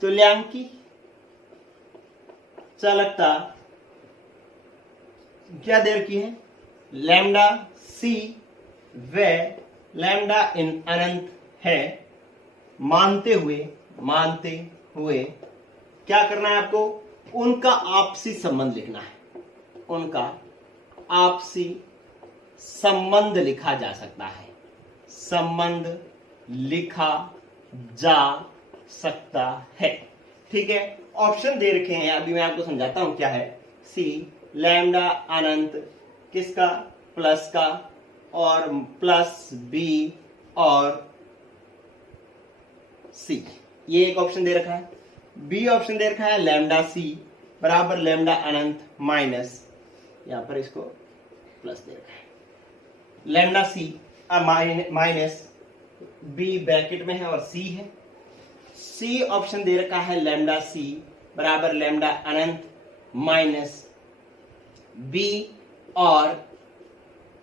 तुल्यांकी चालकता क्या दे रखी है? लैम्डा C व लैम्डा इन अनंत है। मानते हुए क्या करना है आपको? उनका आपसी संबंध लिखना है। उनका आपसी संबंध लिखा जा सकता है, संबंध लिखा जा सकता है। ठीक है, ऑप्शन दे रखे हैं, अभी मैं आपको समझाता हूं क्या है। C लैम्डा अनंत किसका? प्लस का, और प्लस B और C, ये एक ऑप्शन दे रखा है। B ऑप्शन दे रखा है लैम्डा C बराबर लैम्डा अनंत माइनस, यहां पर इसको प्लस दे रखा है, lambda C minus B bracket में है और C है। C ऑप्शन दे रखा है लैम्डा C बराबर लैम्डा अनंत माइनस B और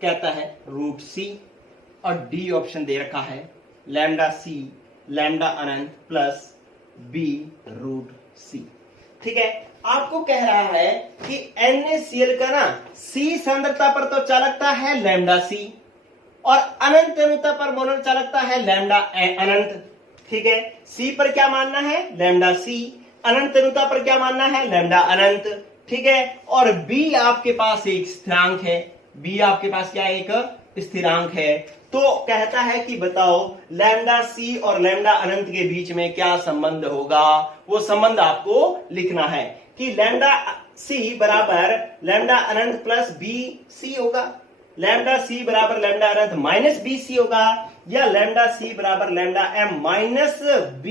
कहता है रूट C, और D ऑप्शन दे रखा है लैम्डा C लैम्डा अनंत प्लस B रूट C। ठीक है, आपको कह रहा है कि NaCl का ना C सांद्रता पर तो चालकता है लैम्डा C और अनंत तनुता पर मोलर चालकता है लैम्डा अनंत। ठीक है, C पर क्या मानना है? Lambda C। अनंत तनुता पर क्या मानना है? लैम्डा अनंत। ठीक है, और B आपके पास एक स्थिरांक है। B आपके पास क्या है? एक स्थिरांक है। तो कहता है कि बताओ लैम्डा C और लैम्डा अनंत के बीच में क्या संबंध होगा? वो संबंध आपको लिखना है कि लैम्डा C बराबर लैम्डा अनंत प्लस BC होगा, लैम्डा C बराबर लैम्डा अनंत माइनस BC होगा, या लैम्डा C बराबर lambda M minus B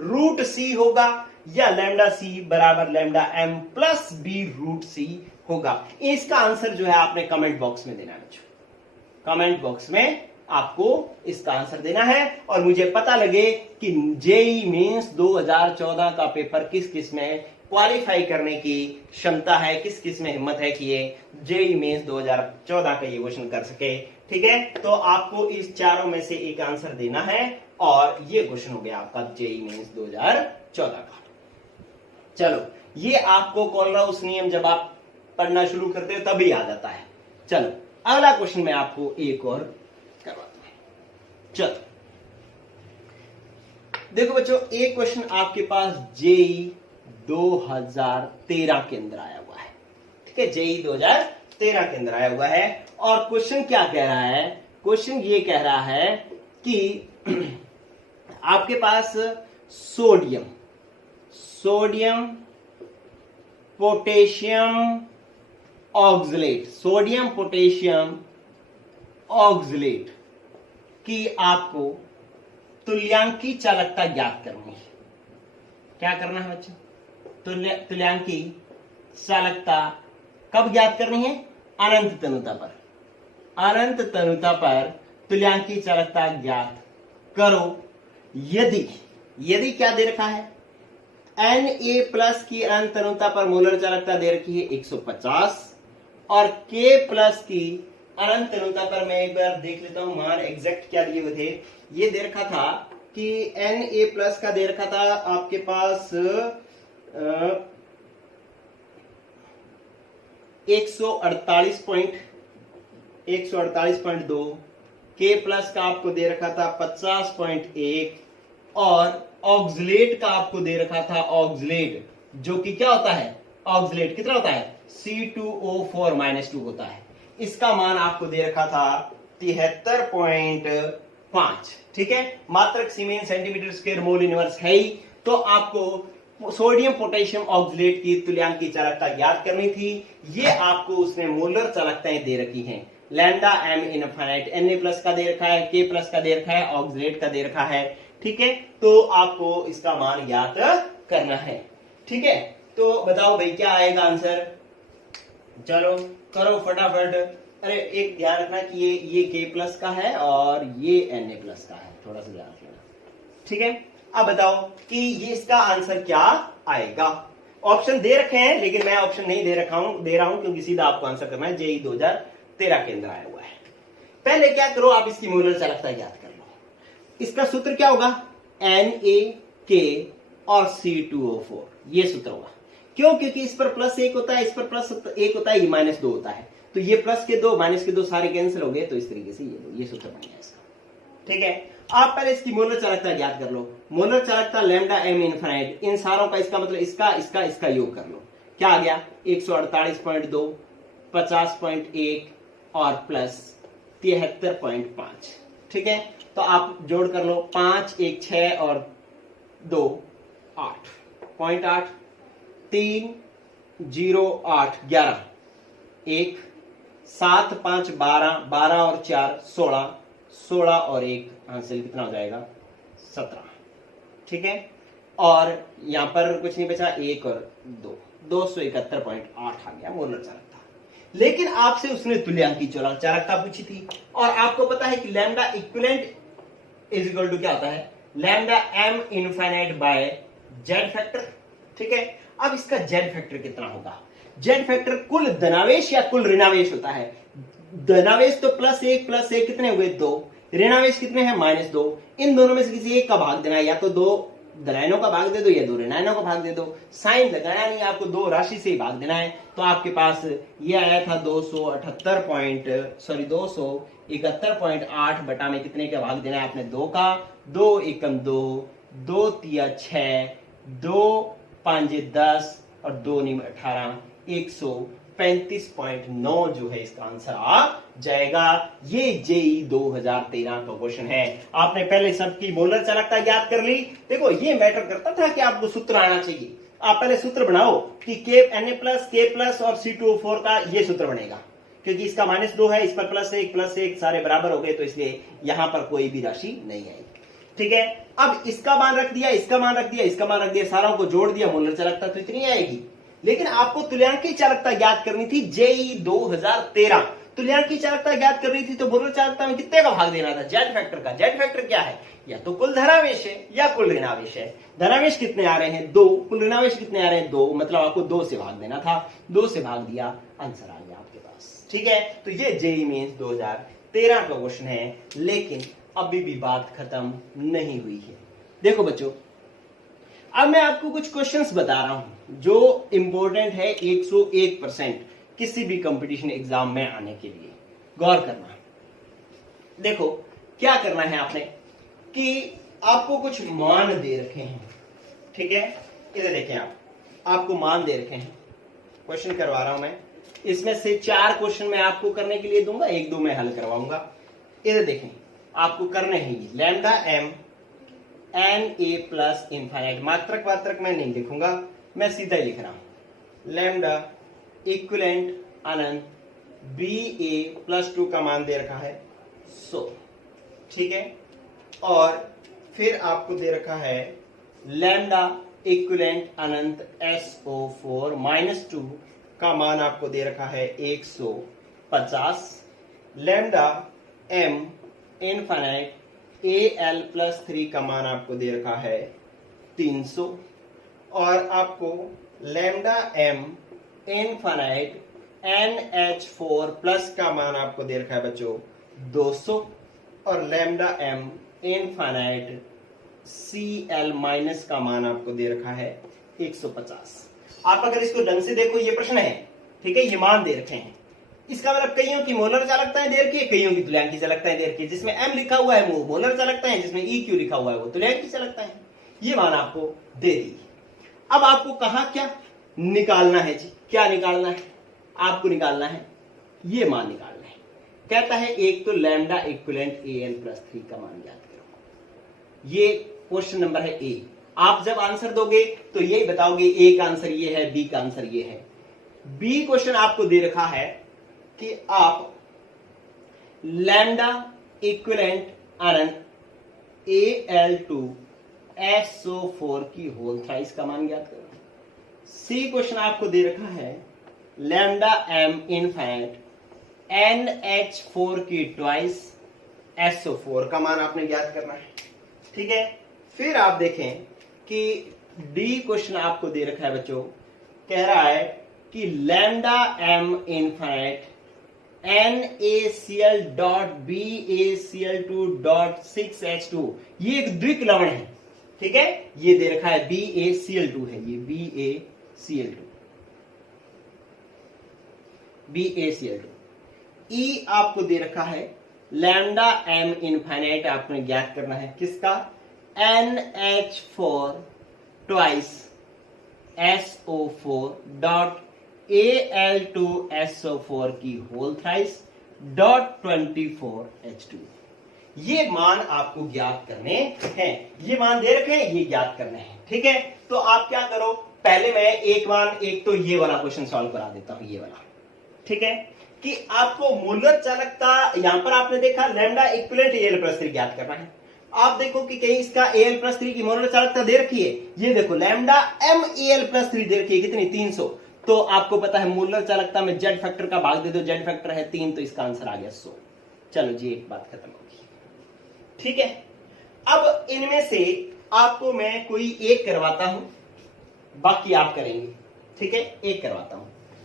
root C होगा, या लैम्डा C बराबर lambda M plus B root C होगा। इसका आंसर जो है आपने कमेंट बॉक्स में देना है बच्चों, कमेंट बॉक्स में आपको इसका आंसर देना है और मुझे पता लगे कि जेई मेंस 2014 का पेपर किस किस में क्वालिफाई करने की क्षमता है, किस किस में हिम्मत है कि ये जेई मेंस 2014 का ये क्वेश्चन कर सके। ठीक है, तो आपको इस चारों में से एक आंसर देना है और ये क्वेश्चन हो गया आपका जेई मेंस 2014 का। चलो, ये आपको कोलराउस नियम जब आप पढ़ना शुरू करते हो तभी आ जाता है। चलो, अगला क्वेश्चन मैं आपको एक और करवाता हूं। चलो देखो बच्चों, एक क्वेश्चन आपके पास जेई 2013 के अंदर आया हुआ है। ठीक है, जेई 2013 के अंदर आया हुआ है और क्वेश्चन क्या कह रहा है? क्वेश्चन ये कह रहा है कि आपके पास sodium potassium oxalate, sodium potassium oxalate की आपको तुल्यांकी चालकता ज्ञात करनी है। क्या करना है बच्चों? तुल्यांकी चालकता कब ज्ञात करनी है? अनंत तनुता पर। अनंत तनुता पर तुल्यांकी चालकता ज्ञात करो यदि क्या दे रखा है? Na प्लस की अनंत तनुता पर मोलर चालकता दे रखी है 150 और K प्लस की अनंत तनुता पर मैं एक बार देख लेता हूं मान एग्जैक्ट क्या दिए हुए थे। ये दे रखा था कि Na प्लस का दे रखा था आपके पास 148.2, K प्लस का आपको दे रखा था 50.1 और ऑक्सलेट का आपको दे रखा था ऑक्सलेट जो कि क्या होता है, ऑक्सलेट कितना होता है, C2O4-2 होता है। इसका मान आपको दे रखा था 73.5, ठीक है। मात्रक सीमेन सेंटीमीटर स्क्वायर मोल इनवर्स है ही, तो आपको सोडियम पोटेशियम ऑक्सलेट की तुल्यांकी चालकता याद करनी थी। ये आपको उसने मोलर चालकताएं दे रखी हैं, लैम्डा एम इनफाइनाइट, Na+ का दे रखा है, K+ का दे रखा है, ऑक्सलेट का दे रखा है, ठीक है। तो आपको इसका मान याद करना है, ठीक है। तो बताओ भाई क्या आएगा आंसर, चलो करो फटाफट। अरे एक ध्यान रखना कि ये K+ का है और ये Na+ का है, थोड़ा सा ध्यान रखना, ठीक है। अब बताओ कि ये इसका आंसर क्या आएगा। ऑप्शन दे रखे हैं लेकिन मैं ऑप्शन नहीं दे रहा हूं क्योंकि सीधा आपको आंसर करना है, JEE 2013 के अंदर आया हुआ है। पहले क्या करो, आप इसकी मोलर चालकता याद कर लो। इसका सूत्र क्या होगा, Na, K और C2O4, ये सूत्र होगा। क्यों, क्योंकि इस पर +1 होता है, इस पर +1 होता है, ये -2 होता है, तो ये प्लस के 2 माइनस के 2 सारे कैंसिल हो गए, तो इस तरीके से ये सूत्र बन गया इसका, ठीक है। आप पहले इसकी मोलर चालकता याद कर लो। मोलर चालकता लैम्डा एम इनफाइनाइट, इन सारों का इसका मतलब इसका योग कर लो, क्या आ गया 148.2, 50.1 और प्लस 73.5, ठीक है। तो आप जोड़ कर लो, 5 1 6 और 2 8.8, 3 0 8 11, 1 7 5 12, 12 और 4 16, 16 और 1 आंसर कितना हो जाएगा 17, ठीक है। और यहां पर कुछ नहीं बचा, 1 और 2, 271.8 आ गया मोलर चालकता। लेकिन आपसे उसने तुल्यांकी चालकता पूछी थी, और आपको पता है कि lambda equivalent is equal to क्या होता है, lambda M infinite by Z factor, ठीक है। अब इसका जेड फैक्टर कितना होगा, जेड फैक्टर कुल धनावेश या कुल ऋणावेश होता है। धनावेश तो +1 कितने हुए 2, ऋणावेश कितने हैं -2, इन दोनों में से किसी एक का भाग देना है, या तो 2 धनायनों का भाग दे दो या 2 ऋणायनों का भाग दे दो। साइन लगाया नहीं, आपको 2 राशि से ही भाग देना है। तो आपके पास ये आया था 271.8 बटा में कितने का भाग देना है आपने 2 का, 2 एकम 2, 2 तिया 6, 2 5 10 और 2 9 18, 135.9 जो है इसका आंसर आ जाएगा। ये JEE 2013 का क्वेश्चन है। आपने पहले सबकी मोलर चालकता याद कर ली। देखो ये मैटर करता था कि आपको सूत्र आना चाहिए। आप पहले सूत्र बनाओ कि Na+, K+ और C2O4 का ये सूत्र बनेगा, क्योंकि इसका -2 है, इस पर +1 सारे बराबर हो गए, तो इसलिए यहां पर कोई भी राशि नहीं आएगी, ठीक है। अब इसका मान रख दिया, इसका मान रख दिया, इसका मान रख दिया, सारों को जोड़ दिया, मोलर चालकता तो इतनी आएगी। लेकिन आपको तुल्यांकी चालकता याद करनी थी, JEE 2013 तुल्यांकी चालकता याद करनी थी, तो मोलर चालकता में कितने का भाग देना था, जेड फैक्टर का। जेड फैक्टर क्या है, या तो कुल धनावेश है या कुल ऋणावेश है। धनावेश कितने आ रहे हैं 2, कुल ऋणावेश कितने आ रहे हैं 2, मतलब आपको 2 से भाग देना था, 2 से भाग दिया, आंसर आ गया आपके पास, ठीक है। तो ये JEE मेंस 2013 का क्वेश्चन है, लेकिन अभी भी बात खत्म नहीं हुई है। देखो बच्चों, अब मैं आपको कुछ क्वेश्चंस बता रहा हूं जो इंपॉर्टेंट है 101% किसी भी कंपटीशन एग्जाम में आने के लिए। गौर करना। देखो क्या करना है आपने कि आपको कुछ मान दे रखे हैं, ठीक है। इधर देखें, आपको मान दे रखे हैं, क्वेश्चन करवा रहा हूं मैं। इसमें से 4 क्वेश्चन मैं आपको करने के लिए दूंगा, 1-2 मैं हल करवाऊंगा। इधर देखें, आपको करने हैं लैम्डा एम Na+ इनफाइनाइट, मात्रक वात्रक मैं नहीं लिखूंगा, मैं सीधा ही लिख रहा हूं, लैम्डा इक्विवेलेंट अनंत Ba+2 का मान दे रखा है 100, ठीक है। और फिर आपको दे रखा है लैम्डा इक्विवेलेंट अनंत SO4-2 का मान आपको दे रखा है 150, लैम्डा एम इनफाइनाइट Al+3 का मान आपको दे रखा है 300, और आपको लैम्डा एम इनफाइनाइट NH4+ का मान आपको दे रखा है बच्चों 200, और लैम्डा एम इनफाइनाइट Cl- का मान आपको दे रखा है 150। आप अगर इसको ढंग से देखो, ये प्रश्न है, ठीक है, ये मान दे रखे हैं। इसका मतलब कईयों की मोलर चालकताएं दे रखी है, कईयों की तुल्यांकी चालकताएं दे रखी है। जिसमें M लिखा हुआ है वो मोलर चालकता है, जिसमें EQ लिखा हुआ है वो तुल्यांकी चालकता है। ये मान आपको दे दी। अब आपको कहा क्या निकालना है जी, क्या निकालना है, आपको निकालना है ये मान निकालना है। कहता है एक तो लैम्डा इक्विवेलेंट AL+3 का मान ज्ञात करो। ये क्वेश्चन नंबर है ए। आप जब आंसर दोगे तो यही बताओगे ए का आंसर ये है, बी का आंसर ये है। बी क्वेश्चन आपको दे रखा है कि आप लैम्डा इक्विवेलेंट अनंत Al2SO4 की होल थ्राइस का मान ज्ञात करो। सी क्वेश्चन आपको दे रखा है लैम्डा m इनफाइनाइट NH4 की ट्वाइस SO4 का मान आपने ज्ञात करना है। ठीक है, फिर आप देखें कि डी क्वेश्चन आपको दे रखा है बच्चों, कह रहा है कि लैम्डा m इनफाइनाइट NaCl.BaCl2.6H2 ये एक द्विक लवण है। ठीक है, ये दे रखा है BaCl2 है, ये BaCl2 E आपको दे रखा है लैम्डा m इनफाइनाइट आपने ज्ञात करना है किसका, NH4 twice SO4 dot Al2SO4 की होल थ्राइस डॉट 24H2। ये मान आपको ज्ञात करने हैं, ये मान दे रखे हैं, ये ज्ञात करने हैं। ठीक है, तो आप क्या करो, पहले मैं एक तो ये वाला क्वेश्चन सॉल्व करा देता हूं, ये वाला। ठीक है, कि आपको मूलर चालकता यहां पर आपने देखा लैम्डा इक्विवेलेंट Al+3 ज्ञात करना है। आप देखो कि कहीं इसका Al+3 की मोलर चालकता दे रखी है, ये देखो लैम्डा m Al+3 दे रखी है कितनी, 300। तो आपको पता है मूलर चालकता में जेड फैक्टर का भाग दे दो, जेड फैक्टर है 3, तो इसका आंसर आ गया 100। चलो जी, एक बात खत्म होगी। ठीक है, अब इनमें से आपको मैं कोई एक करवाता हूं, बाकी आप करेंगे। ठीक है, एक करवाता हूं,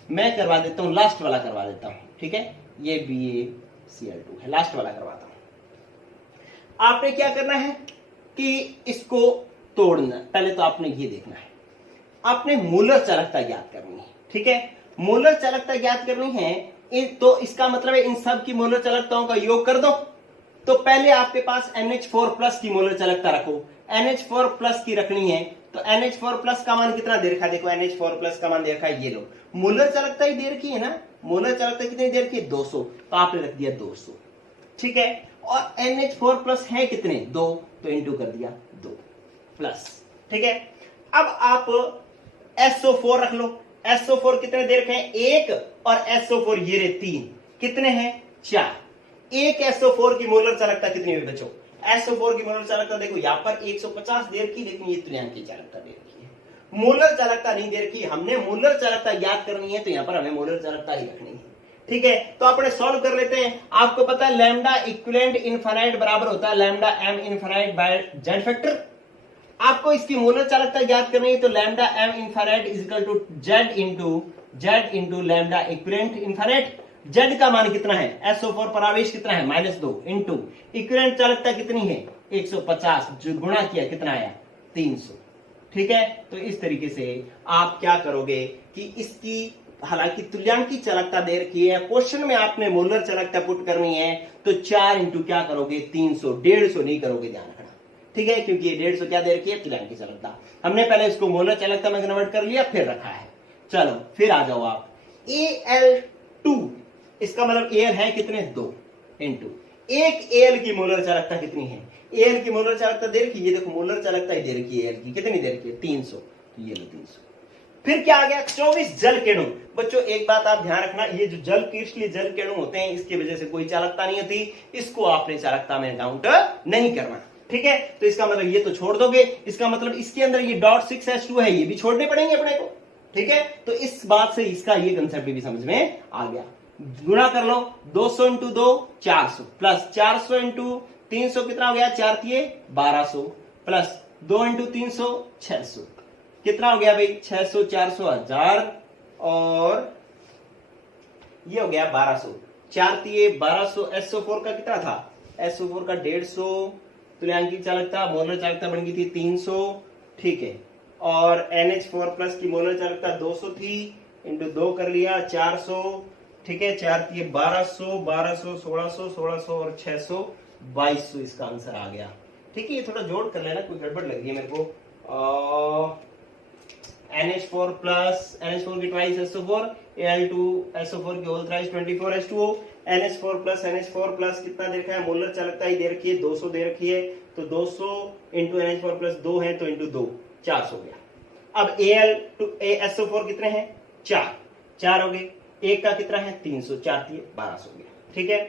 मैं करवा देता हूं, लास्ट वाला करवा देता हूं। ठीक है, ये BaCl2 है, लास्ट वाला करवाता हूं। आपने क्या करना है कि इसको तोड़ना, पहले तो आपने ये देखना है, आपने मूलर चालकता ज्ञात करनी है। ठीक है, मूलर चालकता ज्ञात करनी है, तो इसका मतलब है इन सब की मूलर चालकताओं का योग कर दो। तो पहले आपके पास NH4+ की मूलर चालकता रखो, NH4+ की रखनी है, तो NH4+ का मान कितना दे रखा है, देखो NH4+ का मान दे रखा है, ये लो मूलर चालकता ही दे रखी है ना, मूलर चालकता कितनी दे रखी है, 200, तो आपने रख दिया 200। ठीक है, और NH4+ है कितने, 2, तो इंटू कर दिया 2 प्लस। ठीक है, अब आप SO4 रख लो, SO4 कितने दे रखे हैं, 1, और SO4 ये रहे 3, कितने हैं, 4। एक SO4 की मोलर चालकता कितनी हुई बच्चों, SO4 की मोलर चालकता देखो यहां पर 150 दे रखी, लेकिन ये तुल्यांकी चालकता दे रखी है, मोलर चालकता नहीं दे रखी। हमने मोलर चालकता ज्ञात करनी है, तो यहां पर हमें मोलर चालकता ही रखनी है। ठीक है, तो अपने सॉल्व कर लेते हैं। आपको पता है लैम्डा इक्विवेलेंट इनफाइनाइट बराबर होता है lambda m infinite by Z factor. आपको इसकी मोलर चालकता ज्ञात करनी है, तो lambda m infinite is equal to Z into lambda equivalent infinite. Z का मान कितना है, SO4 पर आवेश कितना है, -2 इंटू इक्विवेलेंट चालकता कितनी है, 150, जो गुणा किया कितना आया, 300। ठीक है, तो इस तरीके से आप क्या करोगे कि इसकी, हालांकि तुल्यांकी चालकता दे रखी है, क्वेश्चन में आपने मोलर चालकता पुट करनी है, तो 4 इंटू क्या करोगे, 300, 150 नहीं करोगे, ध्यान रखना। ठीक है, क्योंकि ये 150 क्या दे रखी है, तुल्यांकी चालकता। हमने पहले इसको मोलर चालकता में कन्वर्ट कर लिया, फिर रखा है। चलो फिर आ जाओ आप, Al2, इसका मतलब Al है कितने, 2 इंटू एक Al की मोलर चालकता कितनी है, Al की मोलर चालकता दे रखी है, ये देखो मोलर चालकता ही दे रखी है Al की, कितनी दे रखी है, 300, तो ये लो 300। फिर क्या आ गया, 24 जल किरणु। बच्चों एक बात आप ध्यान रखना, ये जो जल क्रिस्टलीय जल किरणु होते हैं, इसकी वजह से कोई चालकता नहीं होती, इसको आपने चालकता में काउंट नहीं करना। ठीक है, तो इसका मतलब ये तो छोड़ दोगे, इसका मतलब इसके अंदर ये .6H2 है, ये भी छोड़ने पड़ेंगे अपने को। ठीक है, तो इस बात से इसका ये कंसेप्ट भी समझ में आ गया। गुणा कर लो, 200 इंटू 2 400, प्लस 400 इंटू 300 कितना हो गया, 4 तिये 1200, प्लस 2 इंटू 300 600, कितना हो गया भाई, 600, 400, 1000, और ये हो गया 1200, 4 तिये 1200। SO4 का कितना था, SO4 का 150, तुल्यांकी चालकता, मोलर चालकता बन गई थी 300। ठीक है, और NH4+ की मोलर चालकता 200 थी, इंटू 2 कर लिया 400। ठीक है, 4 तिये 1200, 1200, 1600, 1600 और 600, 2200 इसका आंसर आ गया। ठीक है, ये थोड़ा जोड़ कर लेना, कोई गड़बड़ लग रही है मेरे को। NH4 प्लस NH4 की ट्वाइस SO4 Al2SO4 की whole thrice 24H2O NH4 plus कितना दे रखा है, मोलर चालकता ही दे रखी है 200 दे रखी है, तो 200 इंटू NH4 प्लस 2 है तो इंटू 2 400 हो गया। अब SO4 कितने हैं, 4 हो गए, एक का कितना है 300, 4 दिए 1200 हो गया, ठीक है।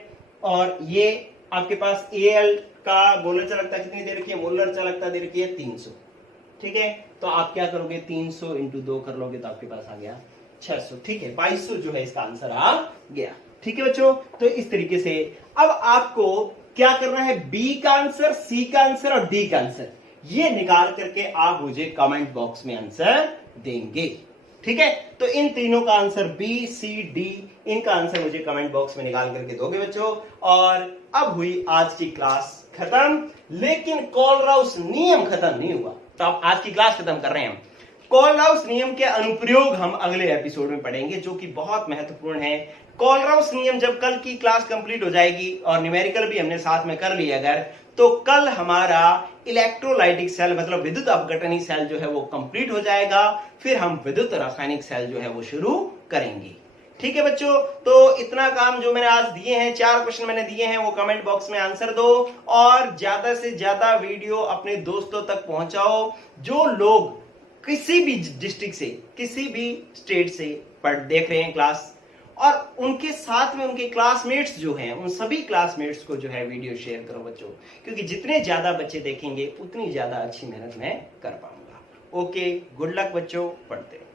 और ये आपके पास Al का मोलर चालकता कितनी दे रखी है, मोलर चालकता दे रखी है 300, ठीक है। तो आप क्या करोगे 300 इंटू 2 कर लोगे तो आपके पास आ गया 600, ठीक है। 2200 जो है इसका आंसर आ गया, ठीक है बच्चों। तो इस तरीके से अब आपको क्या करना है, बी का आंसर, सी का आंसर और डी का आंसर ये निकाल करके आप मुझे कमेंट बॉक्स में आंसर देंगे, ठीक है। तो इन तीनों का आंसर बी सी डी, इनका आंसर मुझे कमेंट बॉक्स में निकाल करके दोगे बच्चों। और अब हुई आज की क्लास खत्म, लेकिन कोलराउस नियम खत्म नहीं हुआ। तो अब आज की क्लास खत्म कर रहे हैं हम। कोलराउस नियम के अनुप्रयोग हम अगले एपिसोड में पढ़ेंगे, जो कि बहुत महत्वपूर्ण है। कोलराउस नियम जब कल की क्लास कंप्लीट हो जाएगी और न्यूमेरिकल भी हमने साथ में कर लिया अगर, तो कल हमारा इलेक्ट्रोलाइटिक सेल मतलब विद्युत अपघटनी सेल जो है वो कंप्लीट हो जाएगा। फिर हम विद्युत रासायनिक सेल जो है वो शुरू करेंगे, ठीक है बच्चों। तो इतना काम जो मैंने आज दिए हैं, 4 क्वेश्चन मैंने दिए हैं, वो कमेंट बॉक्स में आंसर दो और ज्यादा से ज्यादा वीडियो अपने दोस्तों तक पहुंचाओ। जो लोग किसी भी डिस्ट्रिक्ट से, किसी भी स्टेट से देख रहे हैं क्लास, और उनके साथ में उनके क्लासमेट्स जो हैं, उन सभी क्लासमेट्स को जो है वीडियो शेयर करो बच्चों, क्योंकि जितने ज्यादा बच्चे देखेंगे उतनी ज्यादा अच्छी मेहनत मैं कर पाऊंगा। ओके, गुड लक बच्चों, पढ़ते रहो।